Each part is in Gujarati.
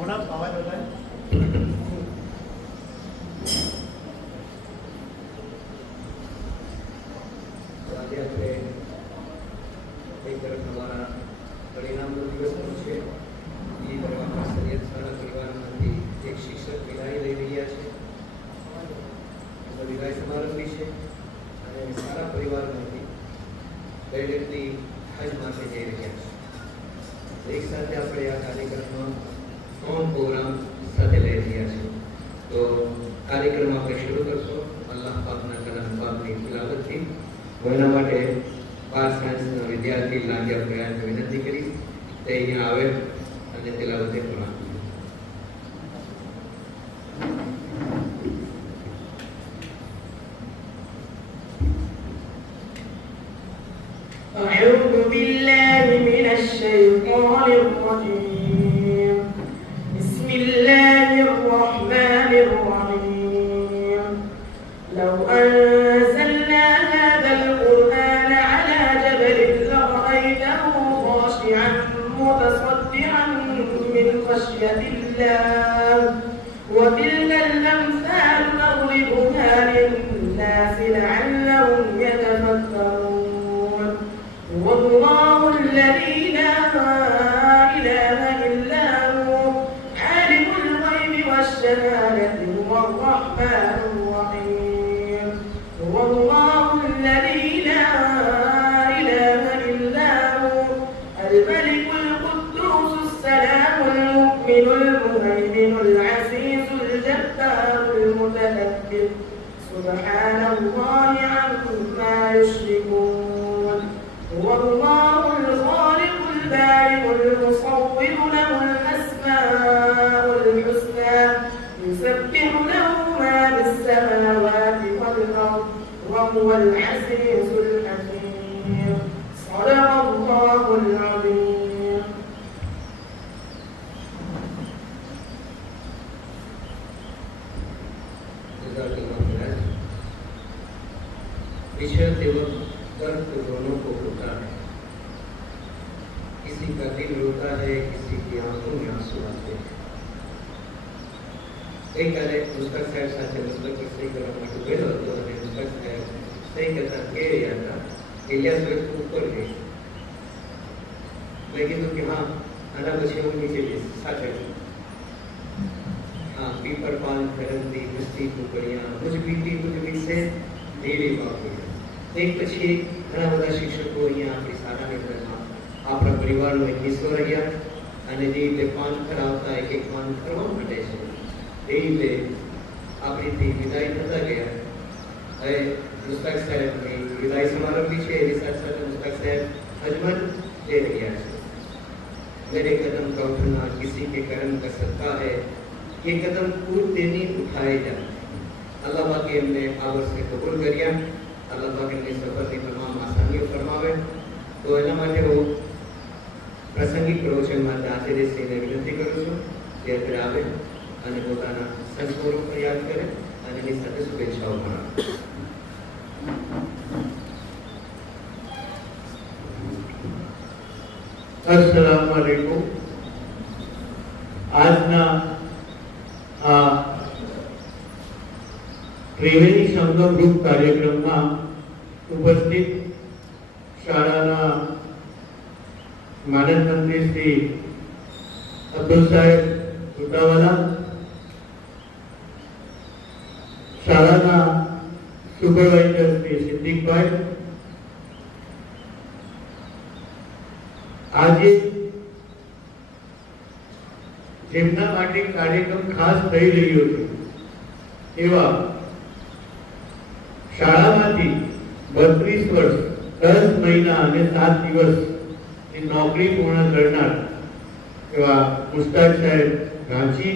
અવાજ વધારે આજે આપણે એક તરફ અમારા પરિણામનો દિવસનો છે, બીજી તરફ આપણા સરિયત શાળા પરિવારમાંથી એક શિક્ષક વિદાય લઈ રહ્યા છે. એમનો વિદાય સમારંભ બી છે અને સારા પરિવારમાંથી બે વ્યક્તિ હજ માટે જઈ રહ્યા છે. એક સાથે આપણે આ કાર્યક્રમમાં 3 પ્રોગ્રામ સાથે લઈ રહ્યા છીએ. તો કાર્યક્રમ આપણે શરૂ કરશું અલ્લાહ પાકના કલામ પાકની તિલાવતથી. હું એના માટે 12 સાયન્સના વિદ્યાર્થી લાગ્યા પ્રયાસને વિનંતી કરીશ તે અહીંયા આવે અને તિલાવતે કરાવે. أعوذ بالله من الشيطان الرجيم بسم الله الرحمن الرحيم لو أنزلنا هذا القرآن على جبل لرأيته خاشعا متصدعا من خشية الله وتلك الأمثال نضربها للناس لعلهم يتفكرون والله الذي لا إله إلا هو عالم الغيب والشهادة هو الرحمن الرحيم والله الذي لا إله إلا هو الملك القدوس السلام المؤمن المهيمن العزيز الجبار المتكبر سبحان الله عما يشركون والله الخالق البارئ المصور له الأسماء الحسنى يسبح له ما في السماوات والأرض وهو العزيز الحكيم صدق الله العظيم. विषय वक्त दर्द दोनों को होता है, किसी का दिल रोता है, किसी की आंखों में आंसू आते हैं. ગઈકાલે મુસ્તક સાહેબ સાથે મુસ્તક સહી કરવા માટે ગયો હતો અને મુસ્તક સાહેબ સહી કરતા કહી રહ્યા હતા કે ઇલિયાસ ઉપર ગઈ. મેં કીધું કે હા આના પછી હું નીચે જઈશ સાથે. हाँ पीपर पान करंदी मिस्टी कुकड़ियां मुझ बीती मुझ विसे देवी बापी. एक પછી ઘણા બધા શિક્ષકો અહીંયા આપણી શાળાની અંદરમાં આપણા પરિવારનો એક હિસ્સો રહ્યા અને જે રીતે પાન કરાવતા એક પાન કરવા માટે છે એ રીતે આપણીથી વિદાય થતા ગયા. હવે મુસ્તક સાહેબની વિદાય સમારંભ છે, એની સાથે સાથે મુસ્તક સાહેબ હજમત જઈ રહ્યા છે. मेरे कदम का उठना किसी के कर्म का सदका है, ये कदम कूदते नहीं उठाए जाते. अल्लाह पाक हमने આ વર્ષે કબૂલ કર્યા. અલ્લાહ પાક એમની સફરની તમામ આસાનીઓ ફરમાવે. તો એના માટે હું પ્રાસંગિક પ્રવચન માટે આચાર્યશ્રીને વિનંતી કરું છું કે અત્યારે આવે અને પોતાના સંસ્કારો પર યાદ કરે અને એની સાથે શુભેચ્છાઓ પણ આપે. अस्सलाम वालेकुम. આજના આ ત્રિવેણી સંગમ ગ્રુપ કાર્યક્રમમાં ઉપસ્થિત શાળાના માનદ મંત્રી શ્રી અબ્દુલ સાહેબ ઉતાવાલા, શાળાના સુપરવાઇઝર શ્રી સિદ્દીકભાઈ, આજે જેમના માટે કાર્યક્રમ ખાસ થઈ રહ્યો છે એવા શાળામાંથી 32 વર્ષ 10 મહિના અને 7 દિવસની નોકરી પૂર્ણ કરનાર એવા મુસ્તાક સાહેબ રાંચી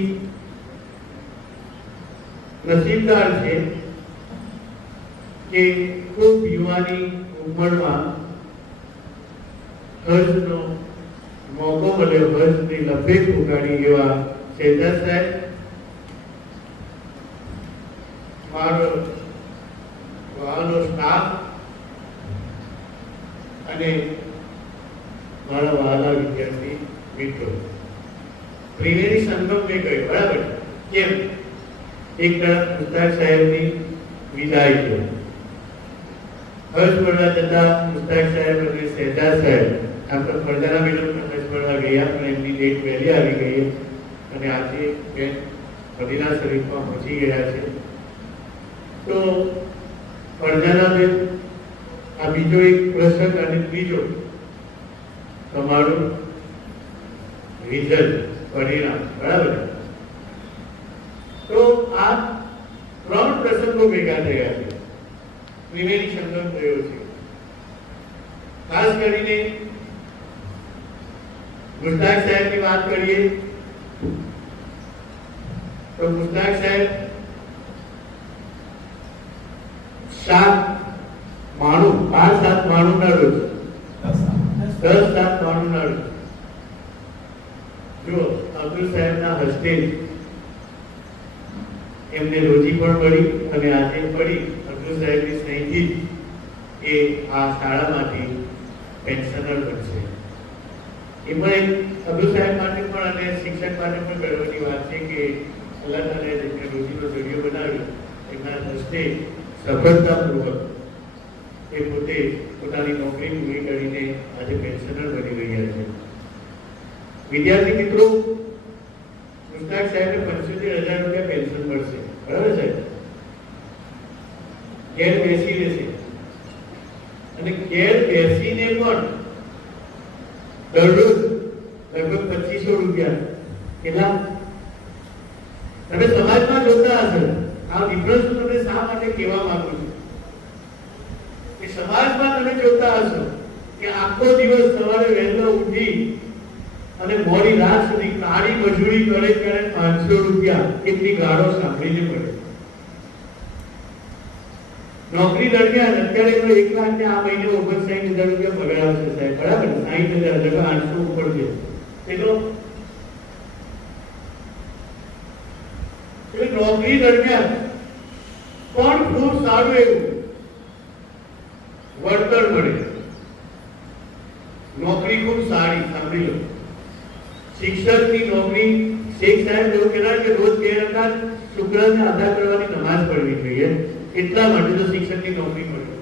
નસીબદાર છે કે ખૂબ યુવાની ઉંમરમાં હજનો મોકો મળ્યો, હજની લપેટ ઉગાડી એવા શેજાદ સાહેબ, મારો વાળો સ્ટાફ અને મારા વહાલા વિદ્યાર્થી મિત્રો, ત્રિવેણી સંગમ મેં કહ્યું, બરાબર? કેમ? એક તરફ મુસ્તાક સાહેબની વિદાય છે, હર્ષવર્ધન જતા મુસ્તાક સાહેબ અને શહેજાદ સાહેબ આપણે ફરદાના મેડમ પણ હર્ષવર્ધન ગયા, પણ એમની ડેટ વહેલી આવી ગઈ અને આજે બેન મદીના શરીફમાં પહોંચી ગયા છે. તો ફરદાના બેન, આ બીજો એક પ્રસંગ અને ત્રીજો તમારું રિઝલ્ટ, પરિણામ, બરાબર? તો આ ત્રણ પ્રસંગો ભેગા થયા છે, ત્રિવેણી સંગમ થયો છે. ખાસ કરીને મુસ્તાક સાહેબની વાત કરીએ તો મુસ્તાક સાહેબ 5-7 માણું ના રોજ 10-7 માણું ના રોજ જો અબ્દુલ સાહેબના હસ્તે એમને રોજી પણ પડી અને આજે પડી. અબ્દુલ સાહેબની સહીથી એ આ શાળામાંથી પેન્શનર બનશે. એમાં અબ્દુલ સાહેબ માટે પણ અને શિક્ષક માટે પણ ગર્વની વાત છે કે અલ્લાહ તાલાએ જેમને રોજીનો જરિયો બનાવ્યો એમના હસ્તે સફળતાપૂર્વક એ પોતે પોતાની નોકરી પૂરી કરીને આજે પેન્શનર બની રહ્યા છે. વિદ્યાર્થી મિત્રો, મુસ્તાક સાહેબને 75,000 રૂપિયા પેન્શન મળશે, બરાબર સાહેબ? ઘેર બેસી રહેશે અને ઘેર બેસીને પણ દરરોજ લગભગ 2500 રૂપિયા. કેટલા? તમે સમાજમાં જોતા હશો. આ ડિફરન્સ તમને શા માટે કહેવા માંગુ છું કે સમાજમાં તમે જોતા હશો કે આખો દિવસ સવારે વહેલો ઉઠી અને મોડી રાત સુધી કાળી મજૂરી કરે 500 રૂપિયા કેટલી ગાળો સાંભળીને પડે. નોકરી દરમિયાન અત્યારે તો 1 લાખ ને આ મહિને 59,000 રૂપિયા પગાર આવશે સાહેબ, બરાબર? 60,000 800 ઉપર છે. એટલો નોકરી દરમિયાન પણ ખૂબ સારું એવું વળતર મળે. નોકરી ખૂબ સારી, સાંભળી લો. શિક્ષકની નોકરી, શેખ સાહેબ એવું કહેતા કે રોજ 2 રકાત શુક્રને અદા કરવાની નમાઝ પઢવી જોઈએ, એટલા માટે તો શિક્ષકની નોકરી મળી.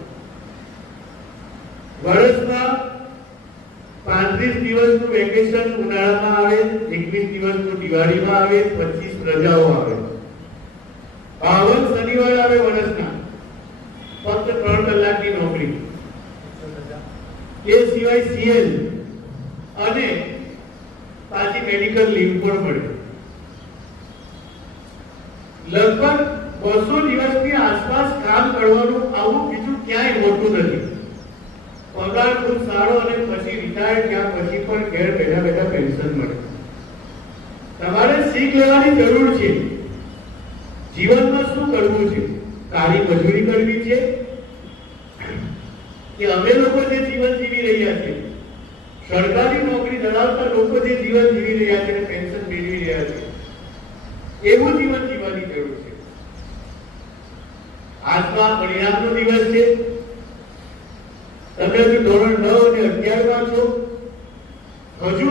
વર્ષમાં 35 દિવસનું વેકેશન ઉનાળામાં આવે, 21 દિવસનું દિવાળીમાં આવે, 25 રજાઓ આવે, 52 શનિવાર આવે વર્ષના. ફક્ત 3 કલાકની નોકરી. એ સિવાય સીએલ અને પાછી મેડિકલ લીવ પણ મળે. લગભગ 200 દિવસની આસપાસ કામ કરવાનું આવું બીજું ક્યાંય હોતું નથી. પગાર ખૂબ સારો અને પછી રિટાયર થયા પછી પણ ઘેર બેઠા બેઠા પેન્શન મળે. તમારે શીખ લેવાની જરૂર છે. જીવનમાં શું કરવું છે? કાળી મજૂરી કરવી છે કે અમે લોકો જે જીવન જીવી રહ્યા છે, સરકારી નોકરી ધરાવતા લોકો જે જીવન જીવી રહ્યા છે, પેન્શન મેળવી રહ્યા છે, એવું જીવન જીવવાની જરૂર છે. આજમાં પરિણામનો દિવસ છે. તમે હજુ ધોરણ 9 અને 11 માં છો. હજુ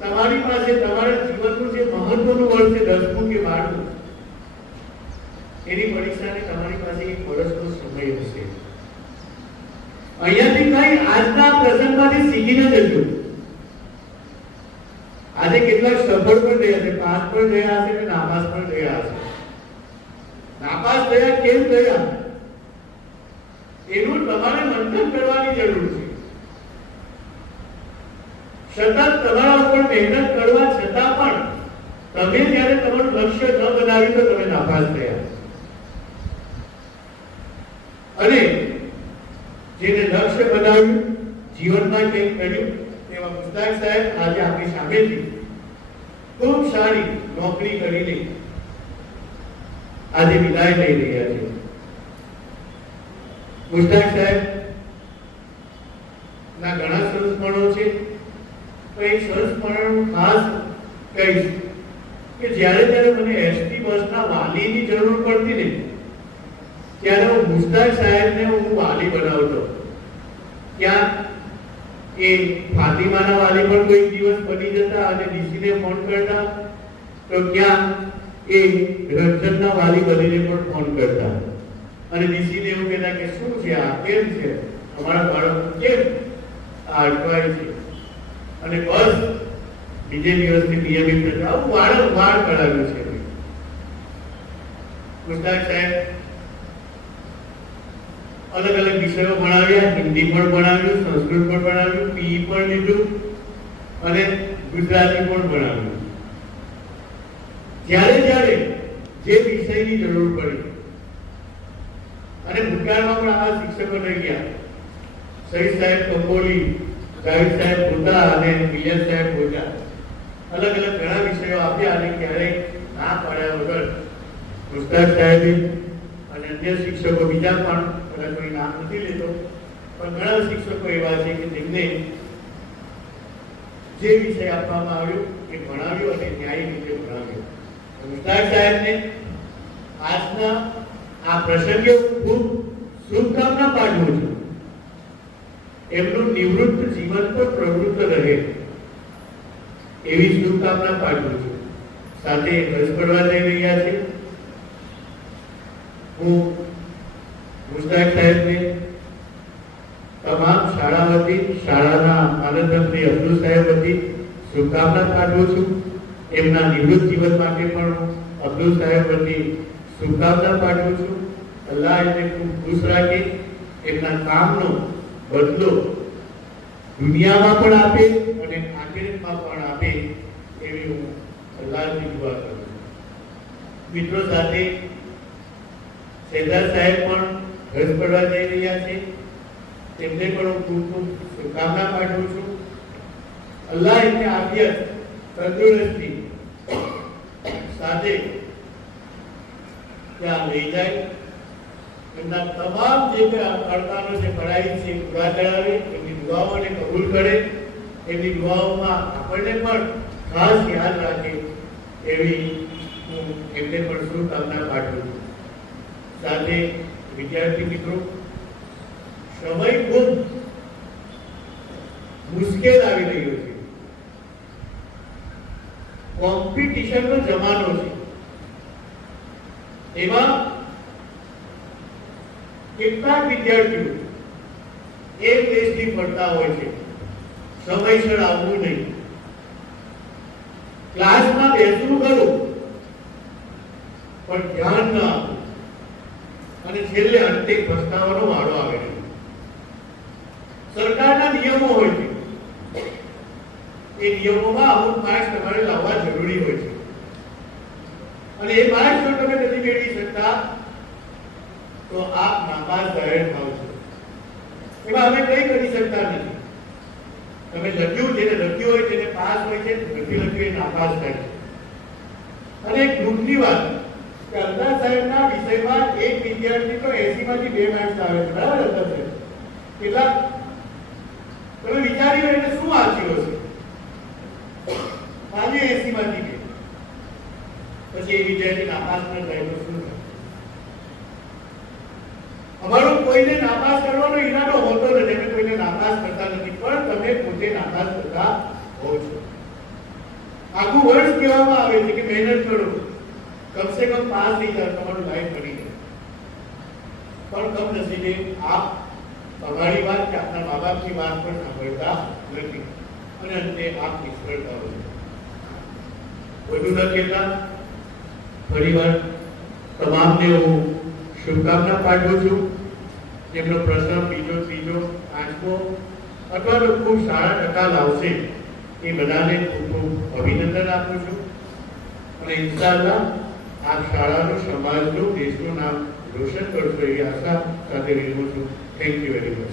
તમારી પાસે તમારા જીવનનું જે મહત્વનું વર્ષ છે 10મું કે 12મું, એની પરીક્ષાને તમારી પાસે 1 વર્ષનો સમય હશે. અહીંયાથી કઈ આજના પ્રસંગમાંથી શીખીને જજો. આજે કેટલાક સફળ પણ રહ્યા છે, પાસ પણ રહ્યા હશે અને નાપાસ પણ રહ્યા હશે. નાપાસ થયા કેમ થયા એનું તમારે મંથન કરવાની જરૂર છે. સતત તમારા ઉપર મહેનત કરવા છતાં પણ તમે જ્યારે તમારું લક્ષ્ય ન બનાવ્યું તો તમે નાપાસ થયા. અને જેને લક્ષ્ય બનાવ્યું, જીવનમાં કંઈક કર્યું, એવા મુસ્તાક સાહેબ આજે આપણી સામેથી ખૂબ સારી નોકરી કરીને આજે વિદાય લઈ રહ્યા છે. મુસ્તાક સાહેબ ના ઘણા સંસ્મરણો છે, તો એક સંસ્મરણ ખાસ કહીશ કે જ્યારે મને એસટી બસના વાલીની જરૂર પડતી ને ત્યારે હું મુસ્તાક સાહેબને હું વાલી બનાવતો. ક્યાં? એ ફાતિમાના વાલી પણ કોઈ દિવસ બની જતા અને ડીસીને ફોન કરતા, તો ક્યાં એ રંજનના વાલી બનીને પણ ફોન કરતા અને ડીસીને એવું કહેતા કે શું છે આ, કેમ છે અમારા બાળક, કેમ આ અટવાય છે, અને બસ બીજે દિવસથી નિયમિત થતા. આવું વારંવાર કરાવ્યું છે. મુસ્તાક સાહેબ અલગ અલગ વિષયો ભણાવ્યા, હિન્દી પણ ભણાવ્યું, સંસ્કૃત પણ ભણાવ્યું, પીઈ પણ લીધું અને ગુજરાતી પણ ભણાવ્યું. જ્યારે જ્યારે જે વિષયની જરૂર પડી, અને ભૂતકાળમાં પણ આવા શિક્ષકો રહી ગયા, શહીદ સાહેબ કંબોલી, જાવેદ સાહેબ ભૂતા અને મિયર સાહેબ ભૂતા, અલગ અલગ ઘણા વિષયો આપ્યા અને ક્યારેય ના પાડ્યા વગર મુસ્તાક સાહેબ અને અન્ય શિક્ષકો બીજા પણ, કદાચ કોઈ નામ નથી લેતો, પણ ઘણા શિક્ષકો એવા છે કે જેમને જે વિષય આપવામાં આવ્યો એ ભણાવ્યો અને ન્યાયી રીતે ભણાવ્યો. મુસ્તાક સાહેબને આજના આ પ્રસંગે ખૂબ શુભકામના પાઠવું છું. એમનું નિવૃત્ત જીવન પર પ્રવૃત્ત રહે એવી શુભકામના પાઠવું છું. સાથે રસ પડવા જઈ રહ્યા છે. હું મુસ્તાક સાહેબને તમામ શાળા વતી, શાળાના આનંદમંત્રી અબ્દુલ સાહેબ વતી શુભકામના પાઠવું છું. એમના નિવૃત્ત જીવન માટે પણ અબ્દુલ સાહેબ વતી શુભકામના પાઠવું છું. અલ્લાહ એમને ખૂબ ખુશ રાખે, એમના કામનો બદલો દુનિયામાં પણ આપે અને આખિરતમાં પણ આપે એવી હું અલ્લાહની દુઆ કરું છું. મિત્રો, સાથે સરદાર સાહેબ પણ રસ પડવા જઈ રહ્યા છે. તેમને પણ હું ખૂબ ખૂબ શુભકામના પાઠવું છું. અલ્લાહ એમને આફિયત, તંદુરસ્તી સાથે ત્યાં લઈ જાય. એમના તમામ જે અડતાનો જે પઢાઈ છે પૂરા કરાવે, એમની દુઆઓને કબૂલ કરે, એમની દુઆઓમાં આપણને પણ ખાસ યાદ રાખે એવી હું એમને પણ શુભકામના પાઠવું છું. સાથે વિદ્યાર્થી મિત્રો, સમય ખૂબ મુશ્કેલ આવી રહ્યો છે. કોમ્પિટિશનનો જમાનો છે. એમાં કેટલાક વિદ્યાર્થીઓ એક દેશથી પડતા હોય છે, સમયસર આવવું નહીં, ક્લાસમાં બેસવું ખરું પણ ધ્યાન ન આપવું, અને છેલ્લે અંતે પસ્તાવાનો વાળો આવે છે. સરકારના નિયમો હોય છે, એ નિયમોમાં અમુક માર્ક્સ તમારે લાવવા જરૂરી હોય છે, અને એ માર્ક્સ જો તમે નથી મેળવી શકતા તો આપ નાપાસ જાહેર થાવ છો. એમાં અમે કંઈ કરી શકતા નથી. તમે લખ્યું, જેને લખ્યું હોય તેને પાસ હોય છે, નથી લખ્યું એ નાપાસ થાય છે. અને એક દુઃખની વાત કે અલ્તાફ સાહેબના વિષયમાં એક વિદ્યાર્થી તો 80 માંથી 2 માર્ક્સ આવે છે. બરાબર અલ્તાફ સાહેબ? કેટલા? તમે વિચારી લો એટલે શું વાંચ્યું હશે? ખાલી 80 માંથી 2. પછી એ વિદ્યાર્થી નાપાસ ન થાય તો શું થાય? અમારો કોઈને નાપાસ કરવાનો ઈરાદો હોતો નથી. અમે કોઈને નાપાસ કરતા નથી, પણ તમે પોતે નાપાસ થતા હો છો. આખું વર્ષ કહેવામાં આવે છે કે મહેનત કરો, કમસે કમ પાસ થઈ જાવ, તમારું લાઈફ બની જાય. પણ કમનસીબે આપ તમારી વાત કે આપના મા બાપની વાત પણ સાંભળતા નથી અને અંતે આપ નિષ્ફળતા હો છો. વધુ ન કહેતા ફરીવાર તમામને હું શુભકામના પાઠવું છું. જેમનો પ્રશ્ન બીજો, ત્રીજો, પાંચમો અથવા તો ખૂબ સારા ટકા લાવશે એ બધાને ખૂબ ખૂબ અભિનંદન આપું છું. અને ઇન્શાઅલ્લાહ આ શાળાનું, સમાજનું, દેશનું નામ રોશન કરશો એવી આશા સાથે વિરમું છું. Thank you very much.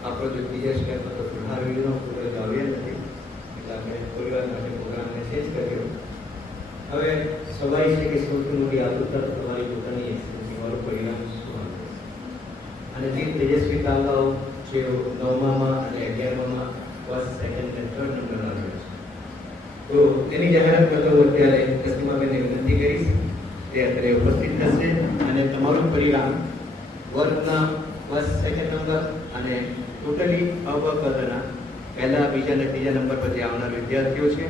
આપણો જે બીજા સ્ટેપ હતો પ્રધાનમંત્રીનો પૂરો આવ્યો નથી, એટલે આપણે થોડી વાર માટે પ્રોગ્રામને ચેન્જ કર્યો. હવે સ્વાભાવિક છે કે સૌથી મોટી આતુરતા તમારી પોતાની એક્સપીરિયન્સવાળું પરિણામ શું આવે અને જે તેજસ્વી તાલાઓ જે 9માં અને 11માં ફર્સ્ટ, સેકન્ડ અને થર્ડ નંબર આવ્યો છે, તેની જાહેરાત કરતો હું અત્યારે તસ્મીમાબેનને વિનંતી કરીશ તે અત્યારે ઉપસ્થિત થશે અને તમારું પરિણામ વર્ગના ફર્સ્ટ સેકન્ડ નંબર અને ટોટલી અવગતના પહેલા બીજા અને ત્રીજા નંબર પર જે આવનાર વિદ્યાર્થીઓ છે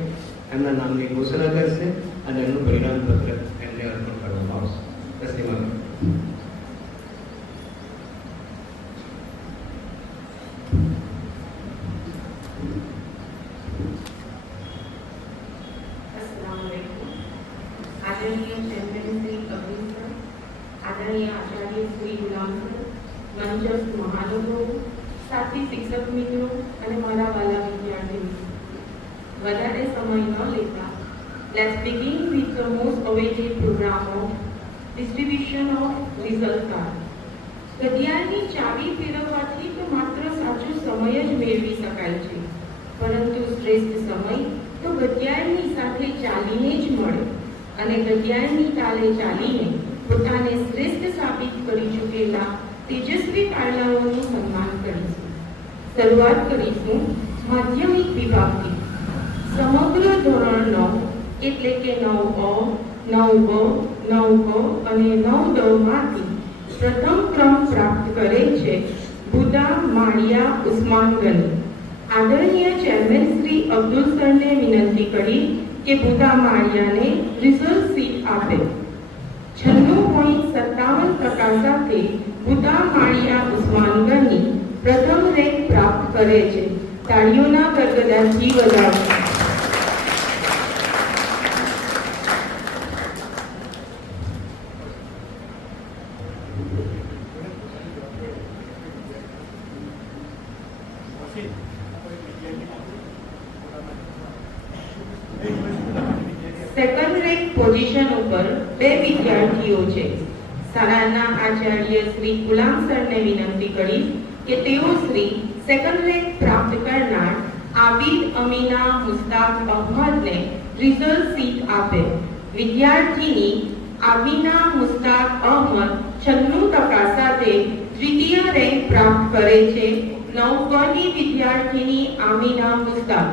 એમના નામની ઘોષણા કરશે અને એમનું પરિણામ પત્ર એમને અર્પણ કરવામાં આવશે. તસ્મીમાબેન. आदरणीय चेयरमैन श्री अब्दुल सर, आदरणीय आचार्य श्री गुलाम सर, मंचस्थ महानुभावो, साथी शिक्षक मित्रों અને મારા વાલા વિદ્યાર્થી મિત્રો, વધારે સમય ન લેતા let's begin with the most awaited program of distribution of result card. ઘડિયાળની ચાવી ફેરવવાથી તો માત્ર સાચો સમય જ મેળવી શકાય છે, પરંતુ શ્રેષ્ઠ સમય તો ઘડિયાળની સાથે ચાલીને જ મળે અને ઘડિયાળની તાલે ચાલીને પોતાને શ્રેષ્ઠ સાબિત કરી ચૂકેલા તેજસ્વી પારલાઓનું સન્માન કરીશું. શરૂઆત કરીશું માધ્યમિક વિભાગથી. સમગ્ર ધોરણ 9 એટલે કે 9 અ, 9 બ, 9 ક અને 9 ડ માંથી પ્રથમ ક્રમ પ્રાપ્ત કરે છે બુદા માળિયા ઉસ્માન ગની. આદરણીય ચેરમેન શ્રી અબ્દુલ સરને વિનંતી કરી કે બુદા માળિયાને રિઝલ્ટ શીટ આપે. 96.57% સાથે બુદા માળિયા ઉસ્માન ગની પ્રથમ રેન્ક પ્રાપ્ત કરે છે. તાળીઓના ગડગડાટથી વધાવો. સેકન્ડ રેન્ક પોઝિશન ઉપર બે વિદ્યાર્થીઓ છે. શાળાના આચાર્ય શ્રી ગુલામ સરને વિનંતી કરી કે તેઓ શ્રી સેકન્ડ રેન્ક પ્રાપ્ત કરનાર આબિદ અમીના મુસ્તાક અહમદને રિઝલ્ટ શીટ આપે. વિદ્યાર્થીની આબીના મુસ્તાક અહમદ 96% સાથે દ્વિતીય રેન્ક પ્રાપ્ત કરે છે. 9 કની વિદ્યાર્થીની આમીના મુસ્તાક.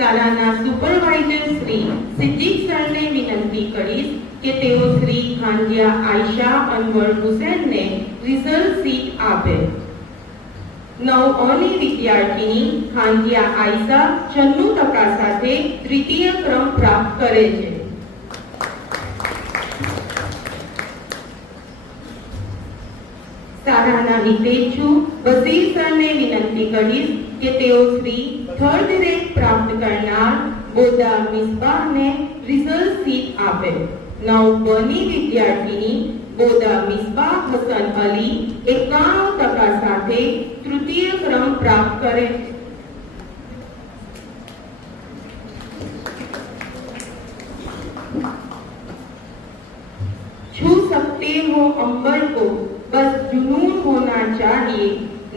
શાળાના સુપરવાઇઝર શ્રી સિદ્દીક સરને વિનંતી કરીશ કે તેઓ શ્રી ખાંડિયા આયશા અનવર હુસૈનને રિઝલ્ટ શીટ આપે. 9 અની વિદ્યાર્થીની ખાંડિયા આયશા 96% સાથે તૃતીય ક્રમ પ્રાપ્ત કરે છે. શાળાના હિતેચ્છુ વસીર સરને વિનંતી કરીશ કે તેઓ શ્રી થર્ડ રેન્ક પ્રાપ્ત કરનાર બોદા મિસબાહને રિઝલ્ટ શીટ આપે. 9 બની વિદ્યાર્થીની બોદા મિસબાહ હસન અલી 91% સાથે તૃતીય ક્રમ પ્રાપ્ત કરે. छू सकते हो अंबर को बस जुनून होना चाहिए,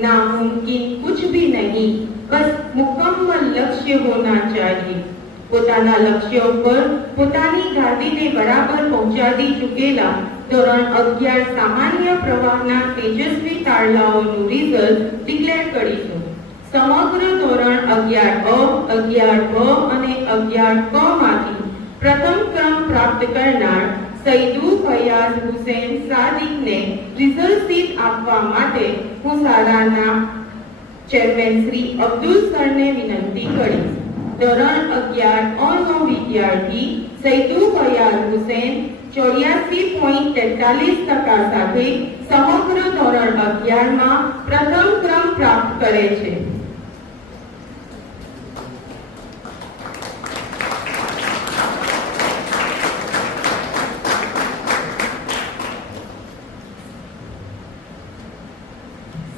नामुमकिन कुछ भी नहीं बस मुकम्मल लक्ष्य होना चाहिए. પોતાના લક્ષ્ય પર પોતાની ગાડીને બરાબર પહોંચાડી ચૂકેલા ધોરણ 11 સામાન્ય પ્રવાહના તેજસ્વી તારલાઓનું રિઝલ્ટ ડિક્લેર કરીશું. સમગ્ર ધોરણ 11 અ, 11 બ અને 11 ક માંથી પ્રથમ ક્રમ પ્રાપ્ત કરનાર સૈદુ ફયાઝ હુસૈન સાદિકને રિઝલ્ટ શીટ આપવા માટે હું શાળાના ચેરમેન શ્રી અબ્દુલ સરને વિનંતી કરીશ. ધોરણ 11 અનો વિદ્યાર્થી સૈદુ ફયાઝ હુસૈન 84.43% સાથે સમગ્ર ધોરણ 11 માં પ્રથમ ક્રમ પ્રાપ્ત કરે છે.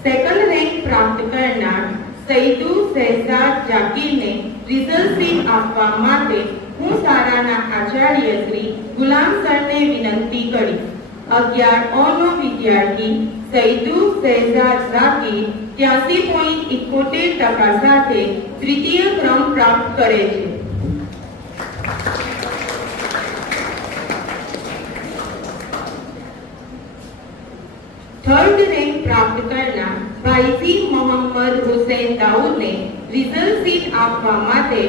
સેકન્ડ રેન્ક પ્રાપ્ત કરનાર સૈદુ શહેજાદ જાકીરને રિઝલ્ટ શીટ આપવા માટે હું શાળાના આચાર્ય શ્રી ગુલામ સરને વિનંતી કરીશ. 11 નો વિદ્યાર્થી સૈદુ શહેજાદ જાકીર 83.71% સાથે તૃતીય ક્રમ પ્રાપ્ત કરે છે. થર્ડ રેન્ક પ્રાપ્ત કરનાર ભાઈજી મોહમ્મદ હુસૈન દાઉદને રિઝલ્ટ શીટ આપવા માટે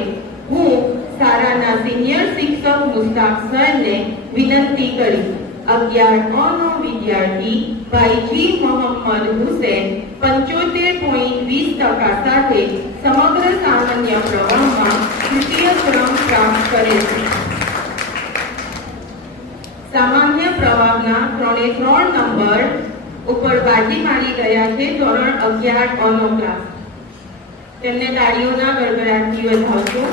હું શાળાના સિનિયર શિક્ષક મુસ્તાક સરને વિનંતી કરીશ. 11 નો વિદ્યાર્થી ભાઈજી મોહમ્મદ હુસૈન 75.20% સાથે સમગ્ર સામાન્ય પ્રવાહમાં તૃતીય ક્રમ પ્રાપ્ત કરે છે. સામાન્ય પ્રવાહના 3 નંબર ઉપર બાજી મારી ગયા છે ધોરણ 11 નો ક્લાસ. તેમને તાળીઓના ગડગડાટથી વધાવશો.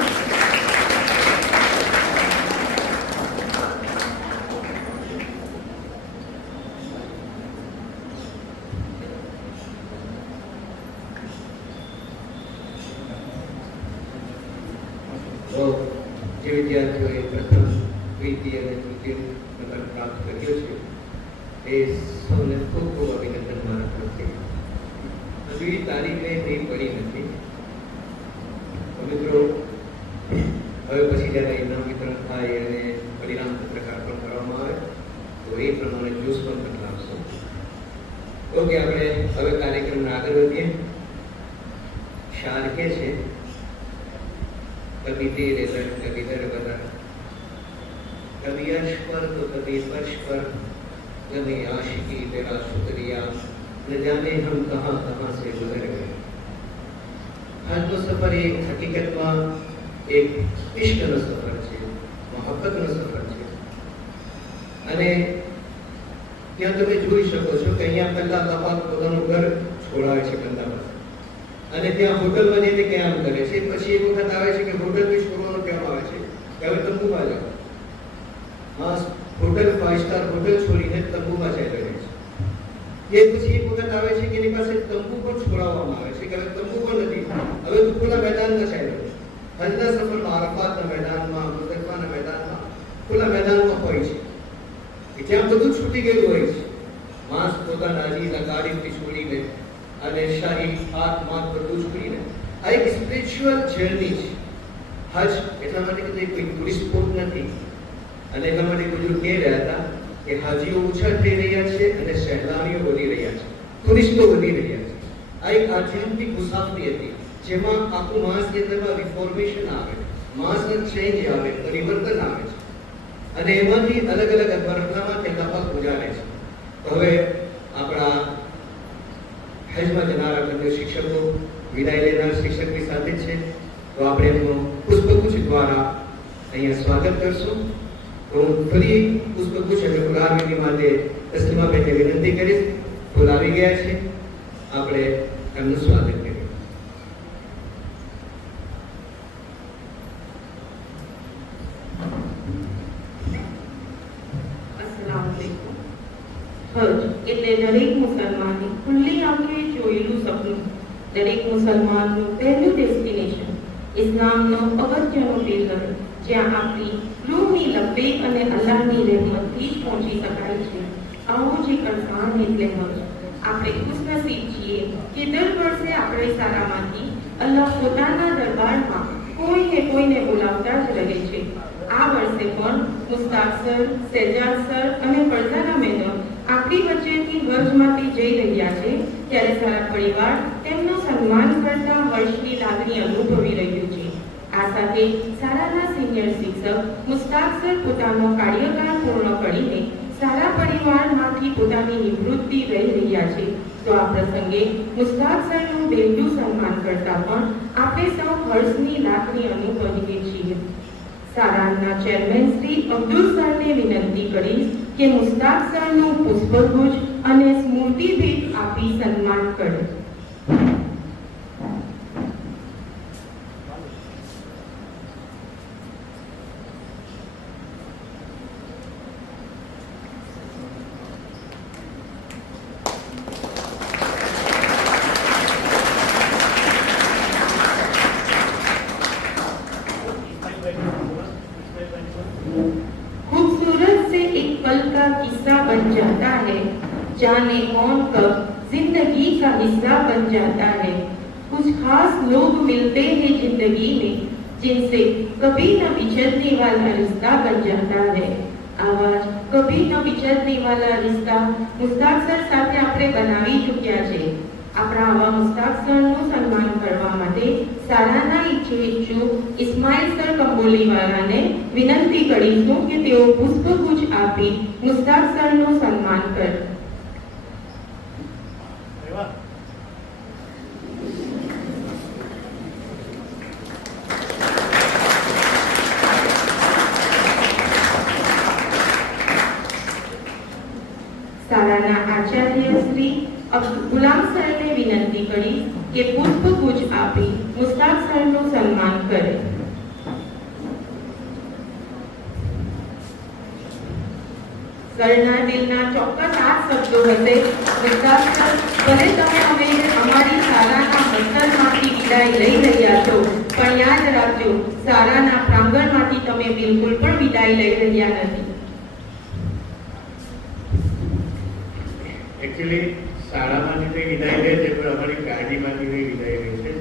તો જે વિદ્યાર્થીઓએ પ્રથમ દ્વિતીય અને તૃતીય નંબર પ્રાપ્ત કર્યો છે એ સૌને ખૂબ ખૂબ અભિનંદન મારા તરફથી. હજુ તારીખે તે પડી નથી. મિત્રો, હવે પછી જ્યારે ઇનામ વિતરણ થાય અને પરિણામ પત્રકાર પણ કરવામાં આવે તો એ પ્રમાણે જ્યુસ પણ બદલાવશો. ઓકે, આપણે હવે કાર્યક્રમના આગળ વધીએ. શાર કે છે कभी तेरे दर कभी दर बदर, कभी अर्श पर तो कभी फर्श पर, कभी आशिकी तेरा शुक्रिया, न जाने हम कहाँ कहाँ से गुजर गए. આજનો સફર એ હકીકતમાં એક ઇશ્કનો સફર છે, મોહબ્બતનો સફર છે. અને ત્યાં તમે જોઈ શકો છો કે અહીંયા પહેલા બાપા પોતાનું ઘર છોડાવે છે કંદા પાસે, અને ત્યાં હોટલમાં જઈને ક્યામ કરે છે. પછી એક વખત આવે છે કે હોટલ બી છોડવાનું કેમ આવે છે કે હવે તંબુમાં જાઓ. હા, હોટલ 5 સ્ટાર હોટલ છોડીને તંબુમાં ચાલ્યો જાય છે. એ પછી એક વખત આવે છે કે એની પાસે તંબુ પણ છોડાવવામાં આવે છે કે હવે તંબુ પણ નથી, હવે તો ખુલ્લા મેદાનમાં ચાલ્યો. હજના સફરમાં અરફાતના મેદાનમાં, મુઝદલિફાના મેદાનમાં, ખુલ્લા મેદાનમાં હોય છે કે જ્યાં બધું છૂટી ગયેલું હોય છે. માણસ પોતાના અજીઝ ગાડીથી છોડીને અને શાહી હાથ માથ બધું છોડીને આ એક સ્પિરિચ્યુઅલ જર્ની છે. હજ એટલા માટે કે કોઈ ટુરિસ્ટ સ્પોટ નથી, અને એટલા માટે ગુજુ કહી રહ્યા હતા કે હાજીઓ ઓછા થઈ રહ્યા છે અને સહેલાણીઓ વધી રહ્યા છે, ટુરિસ્ટો વધી રહ્યા છે. આ એક આધ્યાત્મિક મુસાફરી હતી જેમાં આખું માણસની અંદરમાં રિફોર્મેશન આવે, માણસમાં ચેન્જ આવે, પરિવર્તન આવે છે, અને એમાંથી અલગ અલગ બરફનામાં તેના પર ગુજારે છે. તો હવે આપણા હજમાં જનારા બંને શિક્ષકો વિદાય લેનાર શિક્ષકની સાથે છે, તો આપણે એમનું પુષ્પગુચ્છ દ્વારા અહીંયા સ્વાગત કરશું. તો હું ફરી પુષ્પગુચ્છ અને ફુલાર વિધિ માટે તસ્લીમાબેનને વિનંતી કરીશ. ફૂલ આવી ગયા છે, આપણે એમનું સ્વાગત કરીએ. હજ એટલે દરેક મુસલમાનની ખુલ્લી આંખે જોયેલું સપનું, દરેક મુસલમાનનું પહેલું ડેસ્ટિનેશન, ઇસ્લામનો અગત્યનો પિલર, જ્યાં આપણી રૂહની લબ્બે અને અલ્લાહની રહેમતથી જ પહોંચી શકાય છે. આવું જ એક અરસાન એટલે હજ. આપણે ખુશનસીબ છીએ કે દર વર્ષે આપણે શાળામાંથી અલ્લાહ પોતાના દરબારમાં કોઈને બોલાવતા જ રહે છે. આ વર્ષે પણ મુસ્તાક સર, સેજાદ સર અને ફરઝાના મેડમ આપણી વચ્ચેથી હજમાંથી જઈ રહ્યા છે, ત્યારે સારા પરિવાર તેમનું સન્માન કરતા હર્ષની લાગણી અનુભવી રહ્યું છે. આ સાથે શાળાના સિનિયર શિક્ષક મુસ્તાક સર પોતાનો કાર્યકાળ પૂર્ણ કરીને સારા પરિવારમાંથી પોતાની નિવૃત્તિ લઈ રહ્યા છે. તો આ પ્રસંગે મુસ્તાક સરનું બેવડું સન્માન કરતા પણ આપણે સૌ હર્ષની લાગણી અનુભવીએ છીએ. શાળાના ચેરમેન શ્રી અબ્દુલ સરને વિનંતી કરીશ કે મુસ્તાક સરનું પુષ્પગુચ્છ અને સ્મૃતિ ભેટ આપી સન્માન કરે. जाने कौन कब जिंदगी का हिस्सा बन जाता है. कुछ खास लोग मिलते हैं जिंदगी में जिनसे कभी न बिछड़ने वाला रिश्ता बन जाता है. आवाज कभी न बिछड़ने वाला रिश्ता मुस्ताक सर સાથે આપણે બનાવી ચૂક્યા છે. આપણા આવા મુસ્તાક સરનું સન્માન કરવા માટે શાળાના ઈચ્છુ ઇસ્માઇલ સર કંબોલીવાલાને વિનંતી કરીશું કે તેઓ પુષ્પગુચ્છ આપી મુસ્તાક સરનું સન્માન કરે. શાળાના આચાર્ય શ્રી ગુલામ સરને વિનંતી કરી કે પુષ્પગુચ્છ આપી મુસ્તાક સરનું સન્માન કરે. સરના દિલના ચોક્કસ આ શબ્દો હશે, મુસ્તાક સર, ભલે તમે અમે અમારી શાળાના મસ્તરમાંથી વિદાય લઈ રહ્યા છો, પણ યાદ રાખજો, શાળાના પ્રાંગણમાંથી તમે બિલકુલ પણ વિદાય લઈ રહ્યા નથી. એકચ્યુઅલી શાળામાંથી તે વિદાય લે છે, પણ અમારી ગાડીમાંથી તે વિદાય લે છે.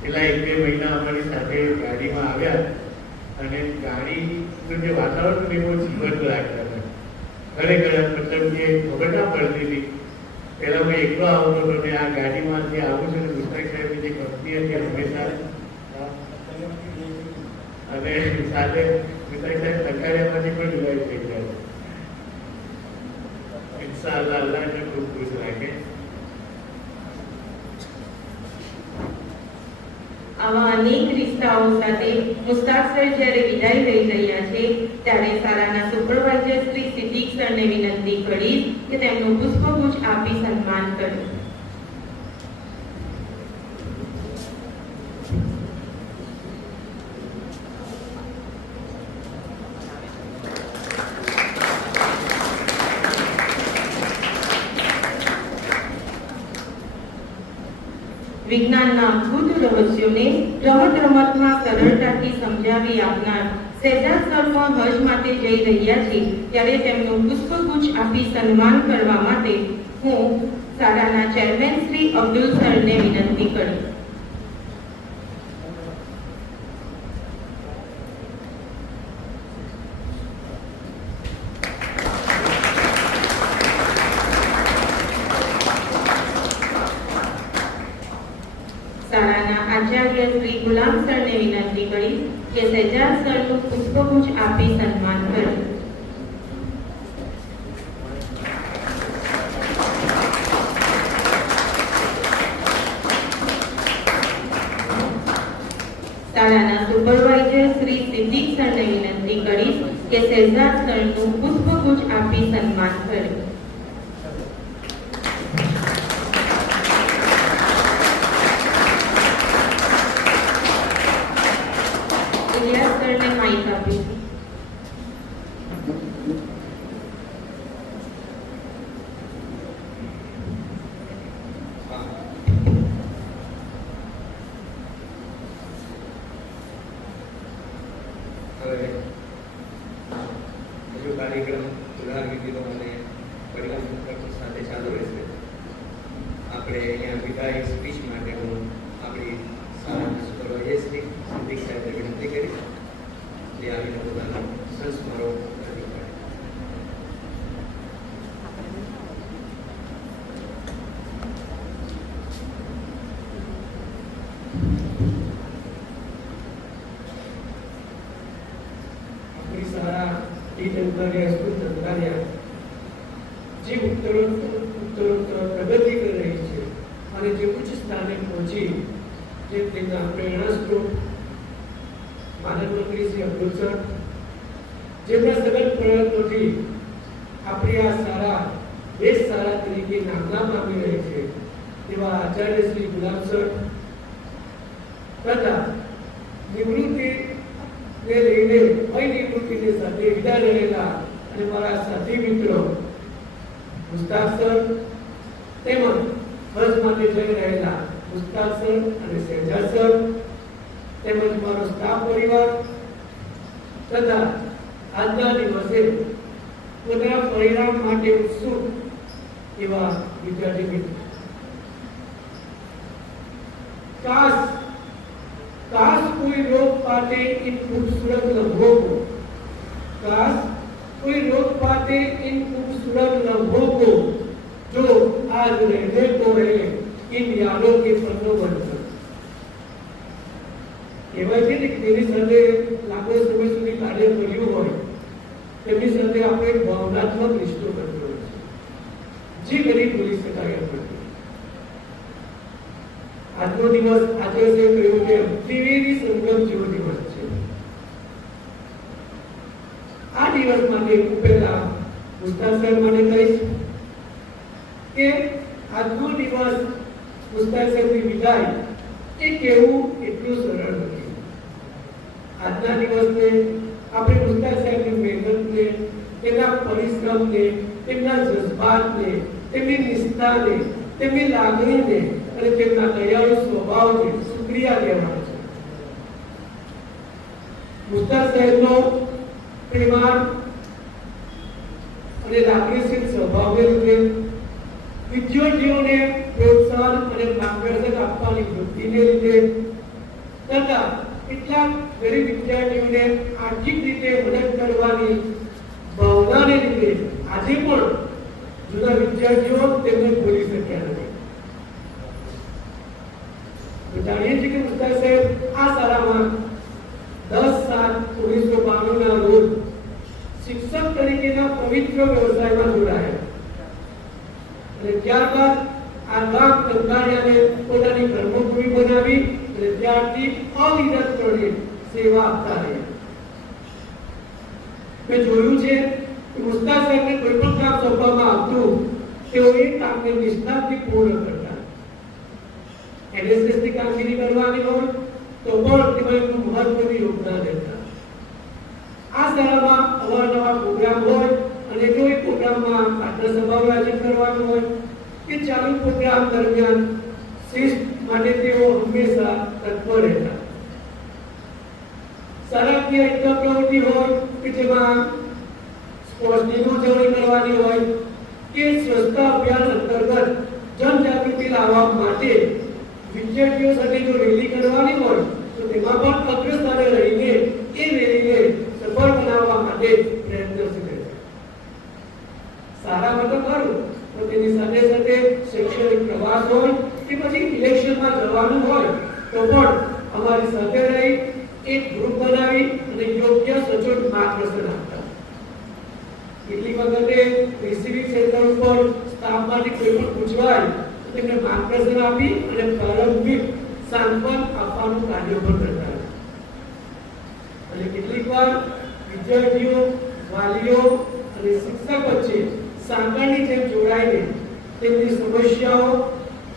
છેલ્લા 1-2 મહિના અમારી સાથે ગાડીમાં આવ્યા અને ગાડીનું જે વાતાવરણ એ બહુ જીવંત લાગતા હતા. ખરેખર મતલબ કે ખબર ના પડતી હતી. પહેલા હું એકલો આવતો હતો ને આ ગાડીમાં જે આવું છું ને મુસ્તાક સાહેબની જે કંપની હતી હંમેશા અને સાથે મુસ્તાક સાહેબ તકારિયામાંથી પણ વિદાય થઈ ગયા. ઇન્શાઅલ્લાહ અલ્લાહ એને ખૂબ ખુશ રાખે. આવા અનેક રિશ્તાઓ સાથે મુસ્તાક સર જ્યારે વિદાય લઈ રહ્યા છે ત્યારે શાળાના સુપરવાઇઝર શ્રી સિદ્દીક સરને વિનંતી કરીશ કે તેમનું પુષ્પગુચ્છ આપી સન્માન કરે. વિજ્ઞાનના અદ્ભુત રહસ્યોને રમતમાં સરળતાથી સમજાવી આપનાર શહેજાદ સર પણ હજ માટે જઈ રહ્યા છે ત્યારે તેમનું પુષ્પગુચ્છ આપી સન્માન કરવા માટે હું શાળાના ચેરમેન શ્રી અબ્દુલ સરને વિનંતી કરીશ. શાળાના આચાર્ય શ્રી ગુલામ સરને વિનંતી કરી કે શહેજાદ સરનું પુષ્પગુચ્છ આપી સન્માન કરે. શાળાના સુપરવાઇઝર શ્રી સિદ્દીક સરને વિનંતી કરીશ કે શહેજાદ સરનું પુષ્પગુચ્છ આપી સન્માન કરે. સરને માઈક આપી. હવે હજુ કાર્યક્રમ ઉધાર વિધિનો અને પરિણામ સાથે ચાલુ રહેશે. આપણે અહીંયા વિદાય સ્પીચ માટે હું આપણી શાળાના સુપરવાઇઝર શ્રી સિદ્દીક સાહેબને વિનંતી કરીશ જે આવીને પોતાનો સંસ્મરો રજૂ કરે. આપણી શાળા ટીચર સ્કૂલ તંત્રાલય જે ઉત્તરોત્તર પ્રગતિ કરી રહી છે અને જે ઉચ્ચ સ્થાને પહોંચી જે તેમના પ્રેરણા સ્ત્રોત માનદ મંત્રી શ્રી અબ્દુલ સર જેમના સઘન પ્રયત્નોથી આપણી આ શાળા દેશ શાળા તરીકે નામના પામી રહી છે તેવા આચાર્ય શ્રી ગુલામ સર તથા નિવૃત્તિ ને લઈને અનિવૃત્તિની સાથે વિદાય રહેલા અને મારા સાથી મિત્રો મુસ્તાક સર તેમજ હજ માટે જઈ રહેલા મુસ્તાક સર અને શહેજાદ સર તેમજ મારો સ્ટાફ પરિવાર તથા આજના દિવસે પોતાના પરિણામ માટે ઉત્સુક એવા વિદ્યાર્થી મિત્રો, काश कोई रोक पाते इन खूबसूरत लम्हों को, काश कोई रोक पाते इन खूबसूरत लम्हों को जो आज रहने को है इन यादों के पन्नों पर કહેવાય છે ને કે તેની સાથે લાંબો સમય સુધી કાર્ય કર્યું હોય તેમની સાથે આપણે એક ભાવનાત્મક રિશ્તો કરવો હોય છે જે કરી ભૂલી શકાય એમ નથી. આજનો દિવસ આચાર્ય કહ્યું કે ત્રિવેદી સંગમ જેવો દિવસ છે. આ દિવસ માટે હું પહેલા મુસ્તાક સાહેબ માટે કહીશ કે આજનો દિવસ મુસ્તાક સાહેબની વિદાય એ કહેવું એટલું સરળ નથી. આજના દિવસને આપણે મુસ્તાક સાહેબની મહેનતને, તેમના પરિશ્રમને, તેમના જજ્બાતને, તેમની નિષ્ઠાને, તેમની લાગણીને અને તેમના દયાળુ સ્વભાવને શુક્રિયા કહેવાય છે. મુસ્તાક સાહેબનો પ્રેમાળ અને લાગણીશીલ સ્વભાવને લીધે વિદ્યાર્થીઓને પ્રોત્સાહન અને માર્ગદર્શન આપવાની વૃત્તિને લીધે તથા કેટલાક ગરીબ વિદ્યાર્થીઓને આર્થિક રીતે મદદ કરવાની ભાવનાને લીધે આજે પણ જુદા વિદ્યાર્થીઓ તેમને ભૂલી શક્યા નથી. જાણીએ છીએ કે મુસ્તાક સાહેબ આ શાળામાં 10/7/1992 ના રોજ શિક્ષક તરીકેના પવિત્ર વ્યવસાયમાં જોડાયા અને ત્યારબાદ આ ગામ કંટાળિયાને પોતાની કર્મભૂમિ બનાવી અને ત્યારથી અવિરતપણે સેવા આપતા રહ્યા. મેં જોયું છે કે મુસ્તાક સાહેબને કોઈ પણ કામ સોંપવામાં આવતું તેઓ એ કામને નિષ્ઠાથી પૂર્ણ કરતા. એનએસએસની કામગીરી કરવાની હોય તો પણ તેમાં એટલું મહત્વનું યોગદાન દેતા. આ શાળામાં અવારનવાર પ્રોગ્રામ હોય અને કોઈ પ્રોગ્રામમાં પ્રાર્થના સભાનું આયોજન કરવાનું હોય કે ચાલુ પ્રોગ્રામ દરમિયાન શિસ્ત માટે તેઓ હંમેશા તત્પર રહેતા. શાળાકીય એક પ્રવૃત્તિ હોય કે જેમાં સ્પોર્ટ્સની ઉજવણી કરવાની હોય કે સ્વચ્છતા અભિયાન અંતર્ગત જનજાગૃતિ લાવવા માટે વિદ્યાર્થીઓ સાથે જો રેલી કરવાની હોય તો તેમાં પણ અગ્રસ્થાને રહીને એ રેલીને સફળ બનાવવા માટે પ્રયત્નશીલ રહે. સારામાં તો ખરું તો તેની સાથે સાથે શૈક્ષણિક પ્રવાસ હોય કે પછી ઇલેક્શનમાં જવાનું હોય તો પણ અમારી સાથે રહી એક ગ્રુપ બનાવી અને યોગ્ય સચોટ માર્ગદર્શન આપતા. કેટલીક વખતે રિસીવિંગ સેન્ટર ઉપર સ્ટાફમાંથી કોઈ પણ પૂછવાય તો તેમને માર્ગદર્શન આપી અને પ્રારંભિક સાંત્વન આપવાનું કાર્ય પણ કરતા. અને કેટલીક વાર વિદ્યાર્થીઓ, વાલીઓ અને શિક્ષક વચ્ચે સાંકળની જેમ જોડાઈને તેમની સમસ્યાઓ,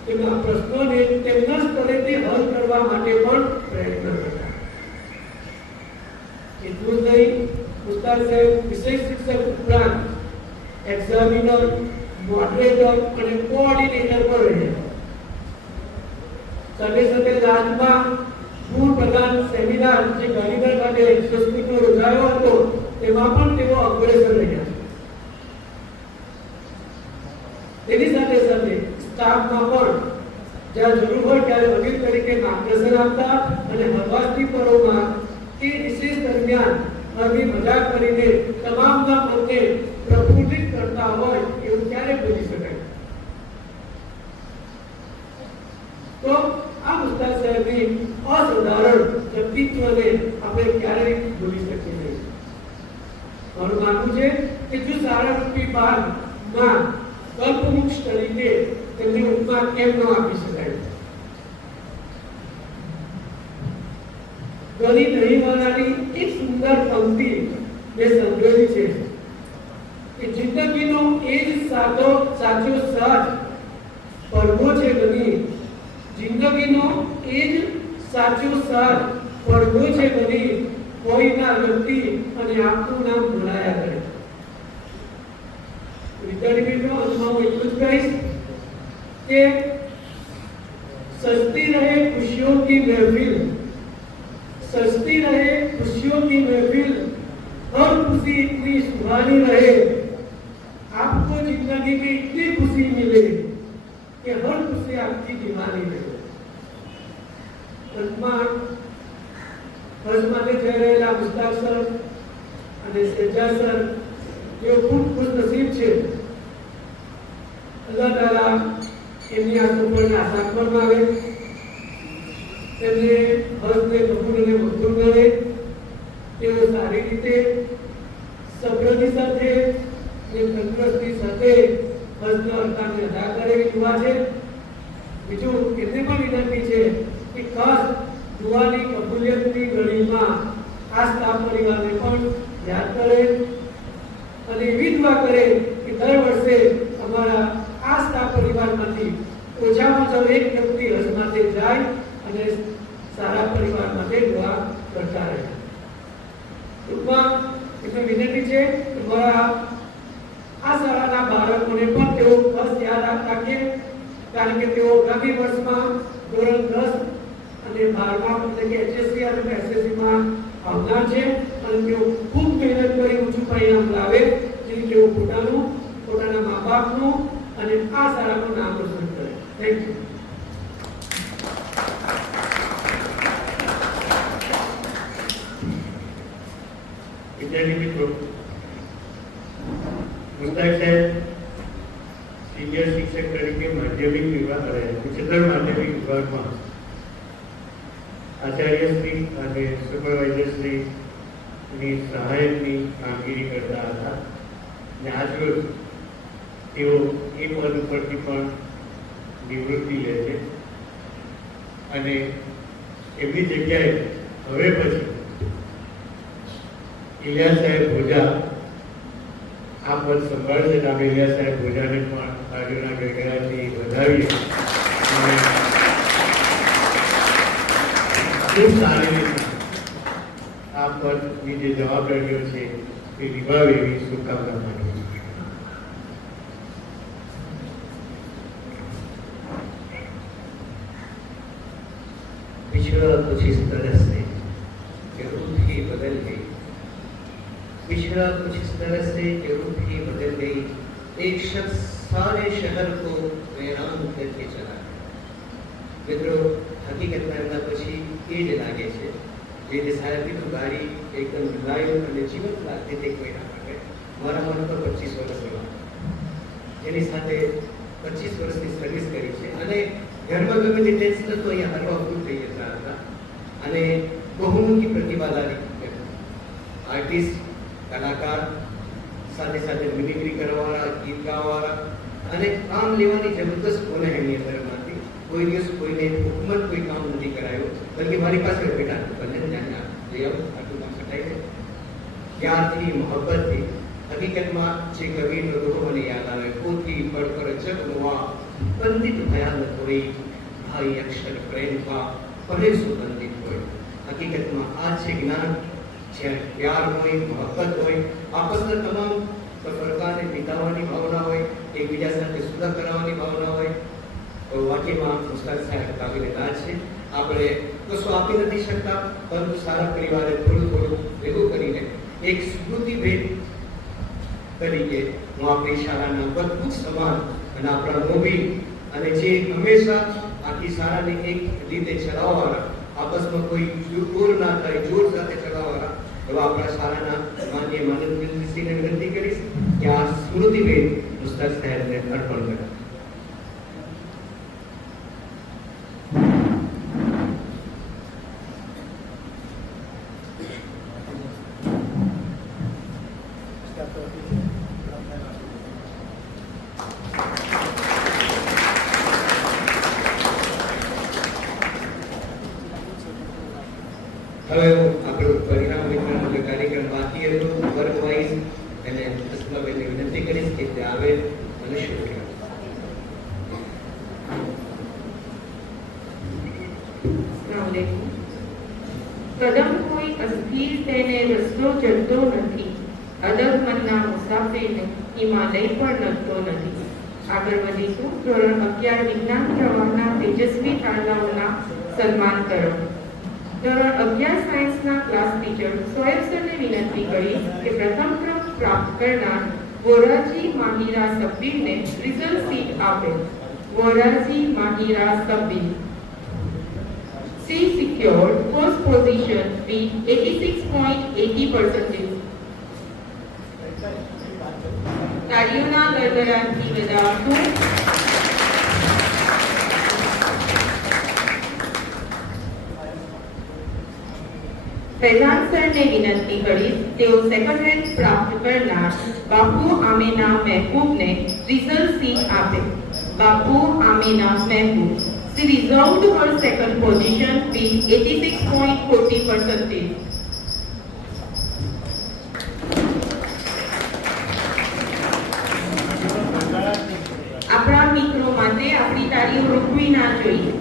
તેમના પ્રશ્નોને તેમના સ્તરેથી હલ કરવા માટે પણ પ્રયત્ન કરતા. એટલું જ નહીં, મુસ્તાક સાહેબ વિષય શિક્ષક ઉપરાંત એક્ઝામિનર, મોડરેટર અને કોઓર્ડિનેટર પણ રહ્યા. સાથે સાથે લાજમાં પૂર્વ પ્રધાન સેમિનાર જે ગાંધીનગર ખાતે સંસ્કૃતનો યોજાયો હતો તેમાં પણ તેઓ અગ્રેસર રહ્યા. તેની સાથે સાથે સ્ટાફમાં પણ જ્યાં જરૂર હોય ત્યારે વકીલ તરીકે માર્ગદર્શન આપતા અને હળવાશની પરોમાં એ વિશેષ દરમિયાન હળવી મજાક કરીને તમામના મનને પ્રફુલ્લિત કરતા હોય એવું ક્યારે ભૂલી શકાય. તો આ મુસ્તાક સાહેબની અસાધારણ વ્યક્તિત્વને આપણે ક્યારેય ભૂલી શકીએ નહીં. મારું માનવું છે કે જો સારારૂપી બાદમાં કલ્પવૃક્ષ તરીકે તેમની ઉપમા કેમ ન આપી શકાય. ગણી નહીં વાળાની એક સુંદર પંક્તિ મેં સંગ્રહી છે કે જિંદગીનો એ જ સાચો સાથ પડવો છે બની. જિંદગીનો એ જ સાચો સાથ પડવો છે બની. કોઈના વ્યક્તિ અને આપનું નામ ભૂલાયા કરે. વિદ્યાર્થી મિત્રો, અંતમાં હું એટલું જ કહીશ કે सजती रहे खुशियों की महफिल, सजती रहे खुशियों की महफिल, हर खुशी इतनी सुहानी रहे, आपको जिंदगी में इतनी खुशी मिले कि हर खुशी आपकी दीवानी रहे. અંતમાં હજ માટે જઈ રહેલા મુસ્તાક સર અને સેજા સર જેઓ ખૂબ ખુશ નસીબ છે. અલ્લાહ તાલા એમની આ સફળને આશા કરવામાં આવે, એમને હર્ષને કપૂર અને મંજૂર કરે, તેઓ સારી રીતે સફળની સાથે અને તંદુરસ્તી સાથે હર્ષના અર્થાને અદા કરે એવી દુઆ છે. બીજું એમને પણ વિનંતી છે કે ખાસ દુઆની કબૂલિયતની ઘડીમાં આ સ્ટાફ પરિવારને પણ યાદ કરે અને એવી દુઆ કરે કે દર વર્ષે અમારા આ સ્ટાફ પરિવારમાંથી ઓછામાં ઓછા એક વ્યક્તિ હજ માટે જાય અને સારા પરિવાર માટે દુઆ કરતા રહે. ટૂંકમાં એમને વિનંતી છે કે મારા આ શાળાના બાળકોને પણ તેઓ ખાસ યાદ રાખે, કારણ કે તેઓ આગામી વર્ષમાં ધોરણ 10 અને 12માં એટલે કે HSC અને SSC માં આવનાર છે અને તેઓ ખૂબ મહેનત કરી ઊંચું પરિણામ લાવે, જેથી તેઓ પોતાના મા બાપનું અને આ શાળાનું નામ રોશન કરે. Thank you. વિદ્યાર્થી મિત્રો, મુસ્તાક સાહેબ સિનિયર શિક્ષક તરીકે માધ્યમિક વિભાગ ઉચ્ચતર માધ્યમિક વિભાગમાં આચાર્યશ્રી અને સુપરવાઇઝરશ્રીની સહાયકની કામગીરી કરતા હતા અને આજરોજ તેઓ એ પદ ઉપરથી પણ નિવૃત્તિ લે છે અને એમની જગ્યાએ હવે પછી ઇલિયાસ સાહેબ ભોજા આ પદ સંભાળશે. આપણે ઇલિયાસ સાહેબ ભોજાને પણ આજના ગણગણાથી વધાવીએ અને ખૂબ સારી રીતે આ પદની જે જવાબદારીઓ છે એ નિભાવે એવી શુભકામના માંગીએ. पिछड़ा कुछ इस तरह से कि रूप ही बदल गई, पिछड़ा कुछ इस तरह से कि रूप ही बदल गई, एक शख्स सारे शहर को वैरान करके चला गया. મિત્રો, હકીકતમાં એમના પછી એ જ લાગે છે જે સાહેબની તો ગાડી એકદમ લાઈવ અને જીવંત લાગતી તે કોઈ ના માટે. મારા મન પર 25 વર્ષની જેની સાથે 25 વર્ષની સર્વિસ કરી છે અને ઘરમાં ગમે તે ટેન્શન તો અહીંયા હરવા ફૂલ થઈ જતા હતા અને બહુમુખી પ્રતિભા લાવી આર્ટિસ્ટ, કલાકાર, સાથે સાથે મિમિક્રી કરવાવાળા, ગીત ગાવાવાળા અને કામ લેવાની જબરદસ્ત કોને એમની અંદરમાંથી કોઈ દિવસ કોઈને હુકમત કોઈ કામ નથી કરાયું, બલકે મારી પાસે બેટા બંને ધ્યાન લઈ આવો આટલું કામ કટાઈ દે. પ્યારથી, મોહબ્બતથી, હકીકતમાં જે કવિનો દોહો મને યાદ આવે, પોથી પડ પર જગ મુઆ બંદિત ભયાનક હોય, ભાઈ અક્ષર પ્રેમ કા પરે સુગંધિત હોય. હકીકતમાં આ છે જ્ઞાન, જ્યાં પ્યાર હોય, મોહબ્બત હોય, આપસના તમામ પ્રકારને વિતાવવાની ભાવના હોય, એકબીજા સાથે સુધા કરાવવાની ભાવના હોય, તો વાક્યમાં મુસ્તાક સાહેબ કાબિલેદાદ છે. આપણે કશું આપી નથી શકતા, પરંતુ સારા પરિવારે થોડું થોડું ભેગું કરીને એક સ્મૃતિ ભેટ તરીકે હું આપણી શાળાના અદ્ભુત સમાન અને આપણા મોભી અને જે હંમેશા આખી શાળાને એક રીતે ચલાવવાવાળા, આપસમાં કોઈ દૂર ના થાય, જોર સાથે ચલાવવાવાળા એવા આપણા શાળાના માન્ય માનનીયશ્રીને વિનંતી કરીશ કે આ સ્મૃતિ ભેટ મુસ્તાક સાહેબને અર્પણ કરે. હવે આપણું પરિણામ વિતરણ કાર્યક્રમ બાકી હતો, વર્ક વાઇઝ અને અસ્માબેનને વિનંતી કરીશ કે તે આવે અને શરૂ કરે. કદમ કોઈ અસ્થિર તેને રસ્તો ચડતો નથી, અદબ મનના મુસાફિરને હિમાલય પણ નડતો નથી. આગળ વધીશું ધોરણ 11 વિજ્ઞાન પ્રવાહના તેજસ્વી તારલાઓના સન્માન તરફ. ધોરણ 11 સાયન્સના ક્લાસ ટીચર સોયબ સરને વિનંતી કરીશ કે પ્રથમ ક્રમ પ્રાપ્ત કરનાર વોરાજી માહિરા સબ્બીરને રિઝલ્ટ શીટ આપે. વોરાજી Mahira Sabbir. She secured first position with 86.80%. તાળીઓના ગડગડાટથી વધાવશું. Faizan સરને વિનંતી કરીશ તેઓ સેકન્ડ રેન્ક પ્રાપ્ત કરનાર બાપુ આમીના મહેબૂબને રિઝલ્ટ શીટ આપે. બાપુ આમીના Mehboob, she reserved her second position with 86.40%. આપણા મિત્રો માટે આપણી તાળીઓ રોકવી ના જોઈએ.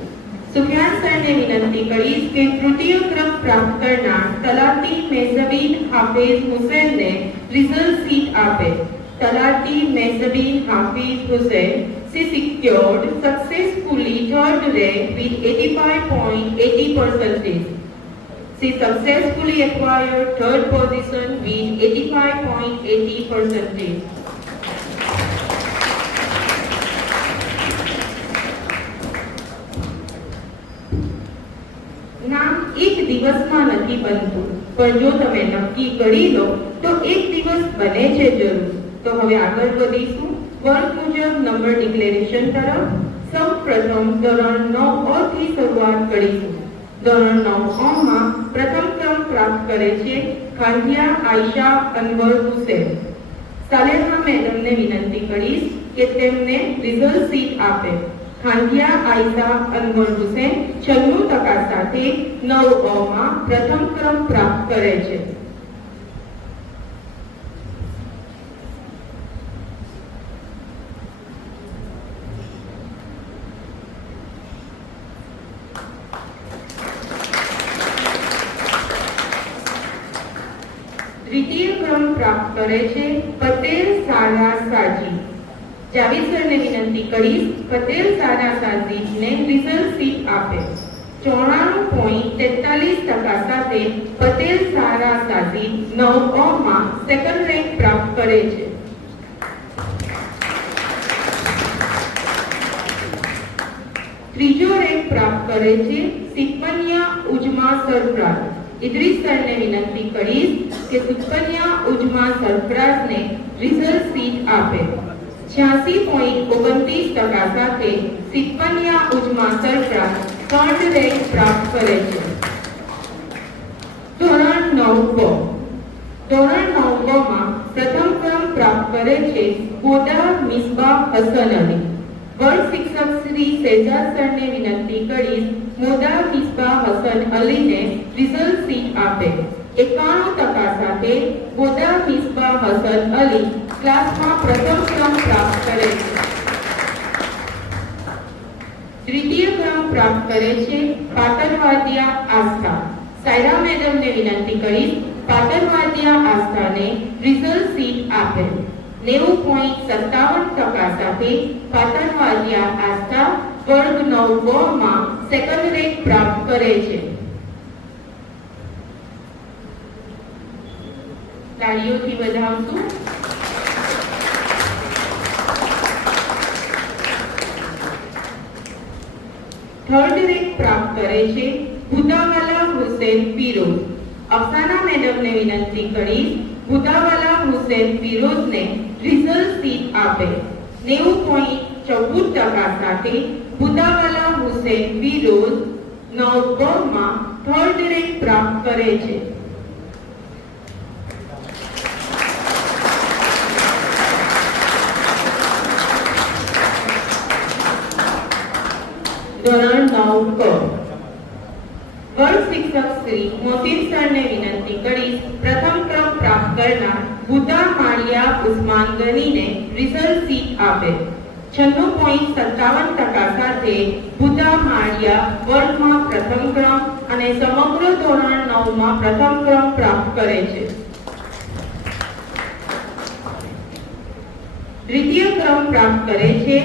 સુફિયાન સરને વિનંતી કરીશ કે તૃતીય ક્રમ પ્રાપ્ત કરનાર તલાટી મેઝબીન હાફિઝ હુસૈનને રિઝલ્ટ શીટ આપે. તલાટી મેઝબીન Hafiz Hussain, she secured successfully third rank with 85.80%. She successfully acquired third position with 85.80%. નામ એક દિવસમાં નથી બનતું, પણ જો તમે નક્કી કરી લો તો એક દિવસ બને છે જરૂર. તો હવે આગળ વધીશું વર્ગ મુજબ નંબર ડિક્લેરેશન તરફ. સૌ પ્રથમ ધોરણ 9 અ થી શરૂઆત કરીશું. ધોરણ 9 અ માં પ્રથમ ક્રમ પ્રાપ્ત કરે છે ખાંડિયા આયશા અનવર હુસૈન. સાલેહા મેડમને વિનંતી કરીશ કે તેમને રિઝલ્ટ શીટ આપે. ખાંડિયા આયશા અનવર હુસૈન 96% સાથે 9 અ માં પ્રથમ ક્રમ પ્રાપ્ત કરે છે. દ્વિતીય ક્રમ પ્રાપ્ત કરે છે પટેલ સારા સાજી. જાવેદ સરને વિનંતી કરીશ પટેલ સારા સાજીને રિઝલ્ટ શીટ આપે. 94.43% સાથે પટેલ સારા સાજી 9 અ માં સેકન્ડ રેન્ક પ્રાપ્ત કરે છે. ત્રીજો રેન્ક પ્રાપ્ત કરે છે સિકમનિયા ઉજમા સરફરાઝ. ઇદ્રીસ સરને વિનંતી કરીશ કે સિકમનિયા ઉજમા સરફરાઝને રિઝલ્ટ શીટ આપે. 86.29% સાથે સિકમનિયા ઉજમા સરફરાઝ થર્ડ રેન્ક પ્રાપ્ત કરે છે. ધોરણ 9 બ. ધોરણ 9 બ માં પ્રથમ ક્રમ પ્રાપ્ત કરે છે ગોદા મિસબા હસન અલી. વર્ગ શિક્ષક શ્રી શેજાદ સરને વિનંતી કરીશ મોદા મિસબા હસન અલીને રિઝલ્ટ શીટ આપે. 91% સાથે ગોદા મિસબા હસન અલી ક્લાસમાં પ્રથમ ક્રમ પ્રાપ્ત કરે છે. દ્વિતીય ક્રમ પ્રાપ્ત કરે છે પાટણવાદિયા આસ્થા. સાયરા મેડમને વિનંતી કરીશ પાટણવાદિયા આસ્થાને રિઝલ્ટ શીટ આપે. 90.57% સાથે પાટણવાદિયા આસ્થા વર્ગ 9 બ માં સેકન્ડ રેન્ક પ્રાપ્ત કરે છે. તાળીઓથી વધાવશું. થર્ડ રેન્ક પ્રાપ્ત કરે છે ભુદાવાલા હુસૈન ફિરોઝ. અફસાના મેડમને વિનંતી કરીશ ભુદાવાલા હુસૈન ફિરોઝને રિઝલ્ટ શીટ આપે. 90.14% સાથે ભુદાવાલા હુસૈન ફિરોઝ 9 બ માં થર્ડ રેન્ક પ્રાપ્ત કરે છે. ધોરણ 9 ક. વર્ગ શિક્ષક શ્રી મોસીન સરને વિનંતી કરીશ પ્રથમ ક્રમ પ્રાપ્ત કરનાર બુદ્ધા માળિયા ઉસ્માન ગનીને રિઝલ્ટ શીટ આપે. 96.57% સાથે બુદ્ધા માળિયા વર્ગમાં પ્રથમ ક્રમ અને સમગ્ર ધોરણ 9 માં પ્રથમ ક્રમ પ્રાપ્ત કરે છે. દ્વિતીય ક્રમ પ્રાપ્ત કરે છે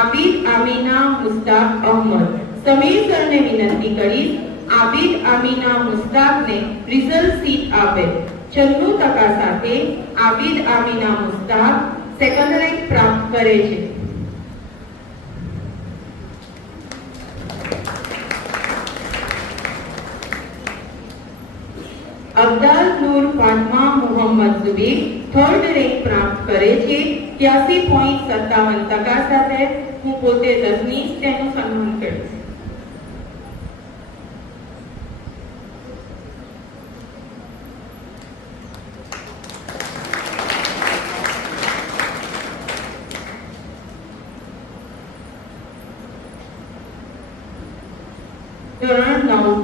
આબિદ આમીના મુસ્તાક અહમદ. સમીર સરને વિનંતી કરીશ આબિદ આમીના મુસ્તાકને રિઝલ્ટ શીટ આપે. 96% સાથે આબિદ આમીના મુસ્તાક સેકન્ડ રેન્ક પ્રાપ્ત કરે છે. અબ્દાલ નૂર ફાતમા મોહમ્મદ ઝુબેર થર્ડ રેન્ક પ્રાપ્ત કરે છે 83.57% સાથે. હું પોતે દસમી તેનું સન્માન કરીશ.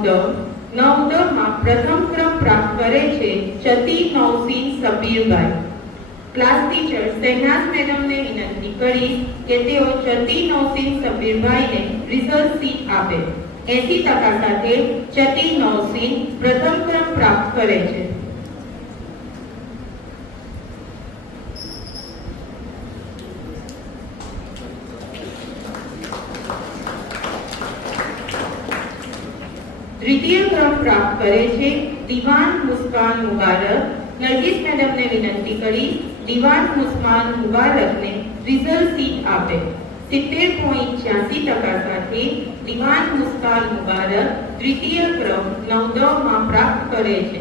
નવદમાં પ્રથમ ક્રમ પ્રાપ્ત કરે છે ચતી નૌસીન સબીરભાઈ. ક્લાસ ટીચર શહેનાઝ મેડમને વિનંતી કરી કે તેઓ ચતી નૌસીન સબીરભાઈને રિઝલ્ટ શીટ આપે. 80% સાથે ચતી નૌસીન પ્રથમ ક્રમ પ્રાપ્ત કરે છે. દ્વિતીય ક્રમ પ્રાપ્ત કરે છે દીવાન મુસ્કાન મુબારક. નરગીસ મેડમને વિનંતી કરી દીવાન મુસ્કાન મુબારકને રિઝલ્ટ શીટ આપે. 70.86% સાથે દીવાન મુસ્કાન મુબારક દ્વિતીય ક્રમ નવદમાં પ્રાપ્ત કરે છે.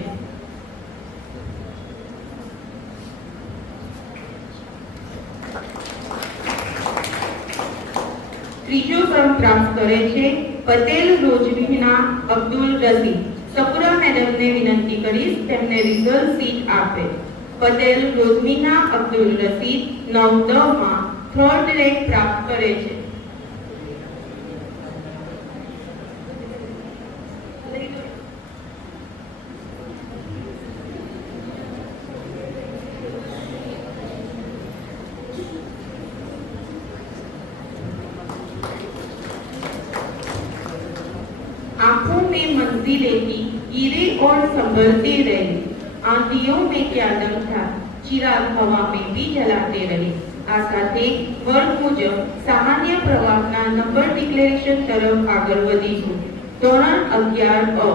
ત્રીજો ક્રમ પ્રાપ્ત કરે છે પટેલ રોજવીના અબ્દુલ રઝીક. સપુરા મેડમને વિનંતી કરીશ તેમને રિઝલ્ટ શીટ આપે. પટેલ રોજમીના અબ્દુલ રઝીક નવદમાં થર્ડ રેન્ક પ્રાપ્ત કરે છે. आंखों में मंजिलें थी गिरे और संभलते रहे. आंधियों में क्या दम था चिराग हवा में भी जलाते रहे. આ સાથે વર્ગ મુજબ સામાન્ય પ્રવાહના નંબર ડિક્લેરેશન તરફ આગળ વધીશું. ધોરણ 11 અ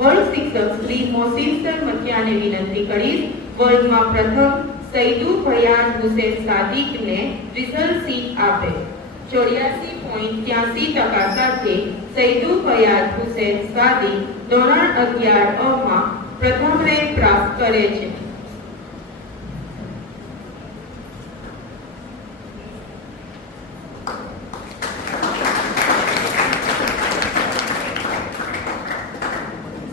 વર્ગ શિક્ષક શ્રી મોસીન સર મકિયાને વિનંતી કરીશ વર્ગમાં પ્રથમ સૈદુ ફયાઝ હુસૈન સાદિકને રિઝલ્ટ શીટ આપે. 84.83% સાથે સૈદુ ફયાઝ હુસૈન સાદિક ધોરણ 11 અ માં પ્રથમ રેન્ક પ્રાપ્ત કરે છે.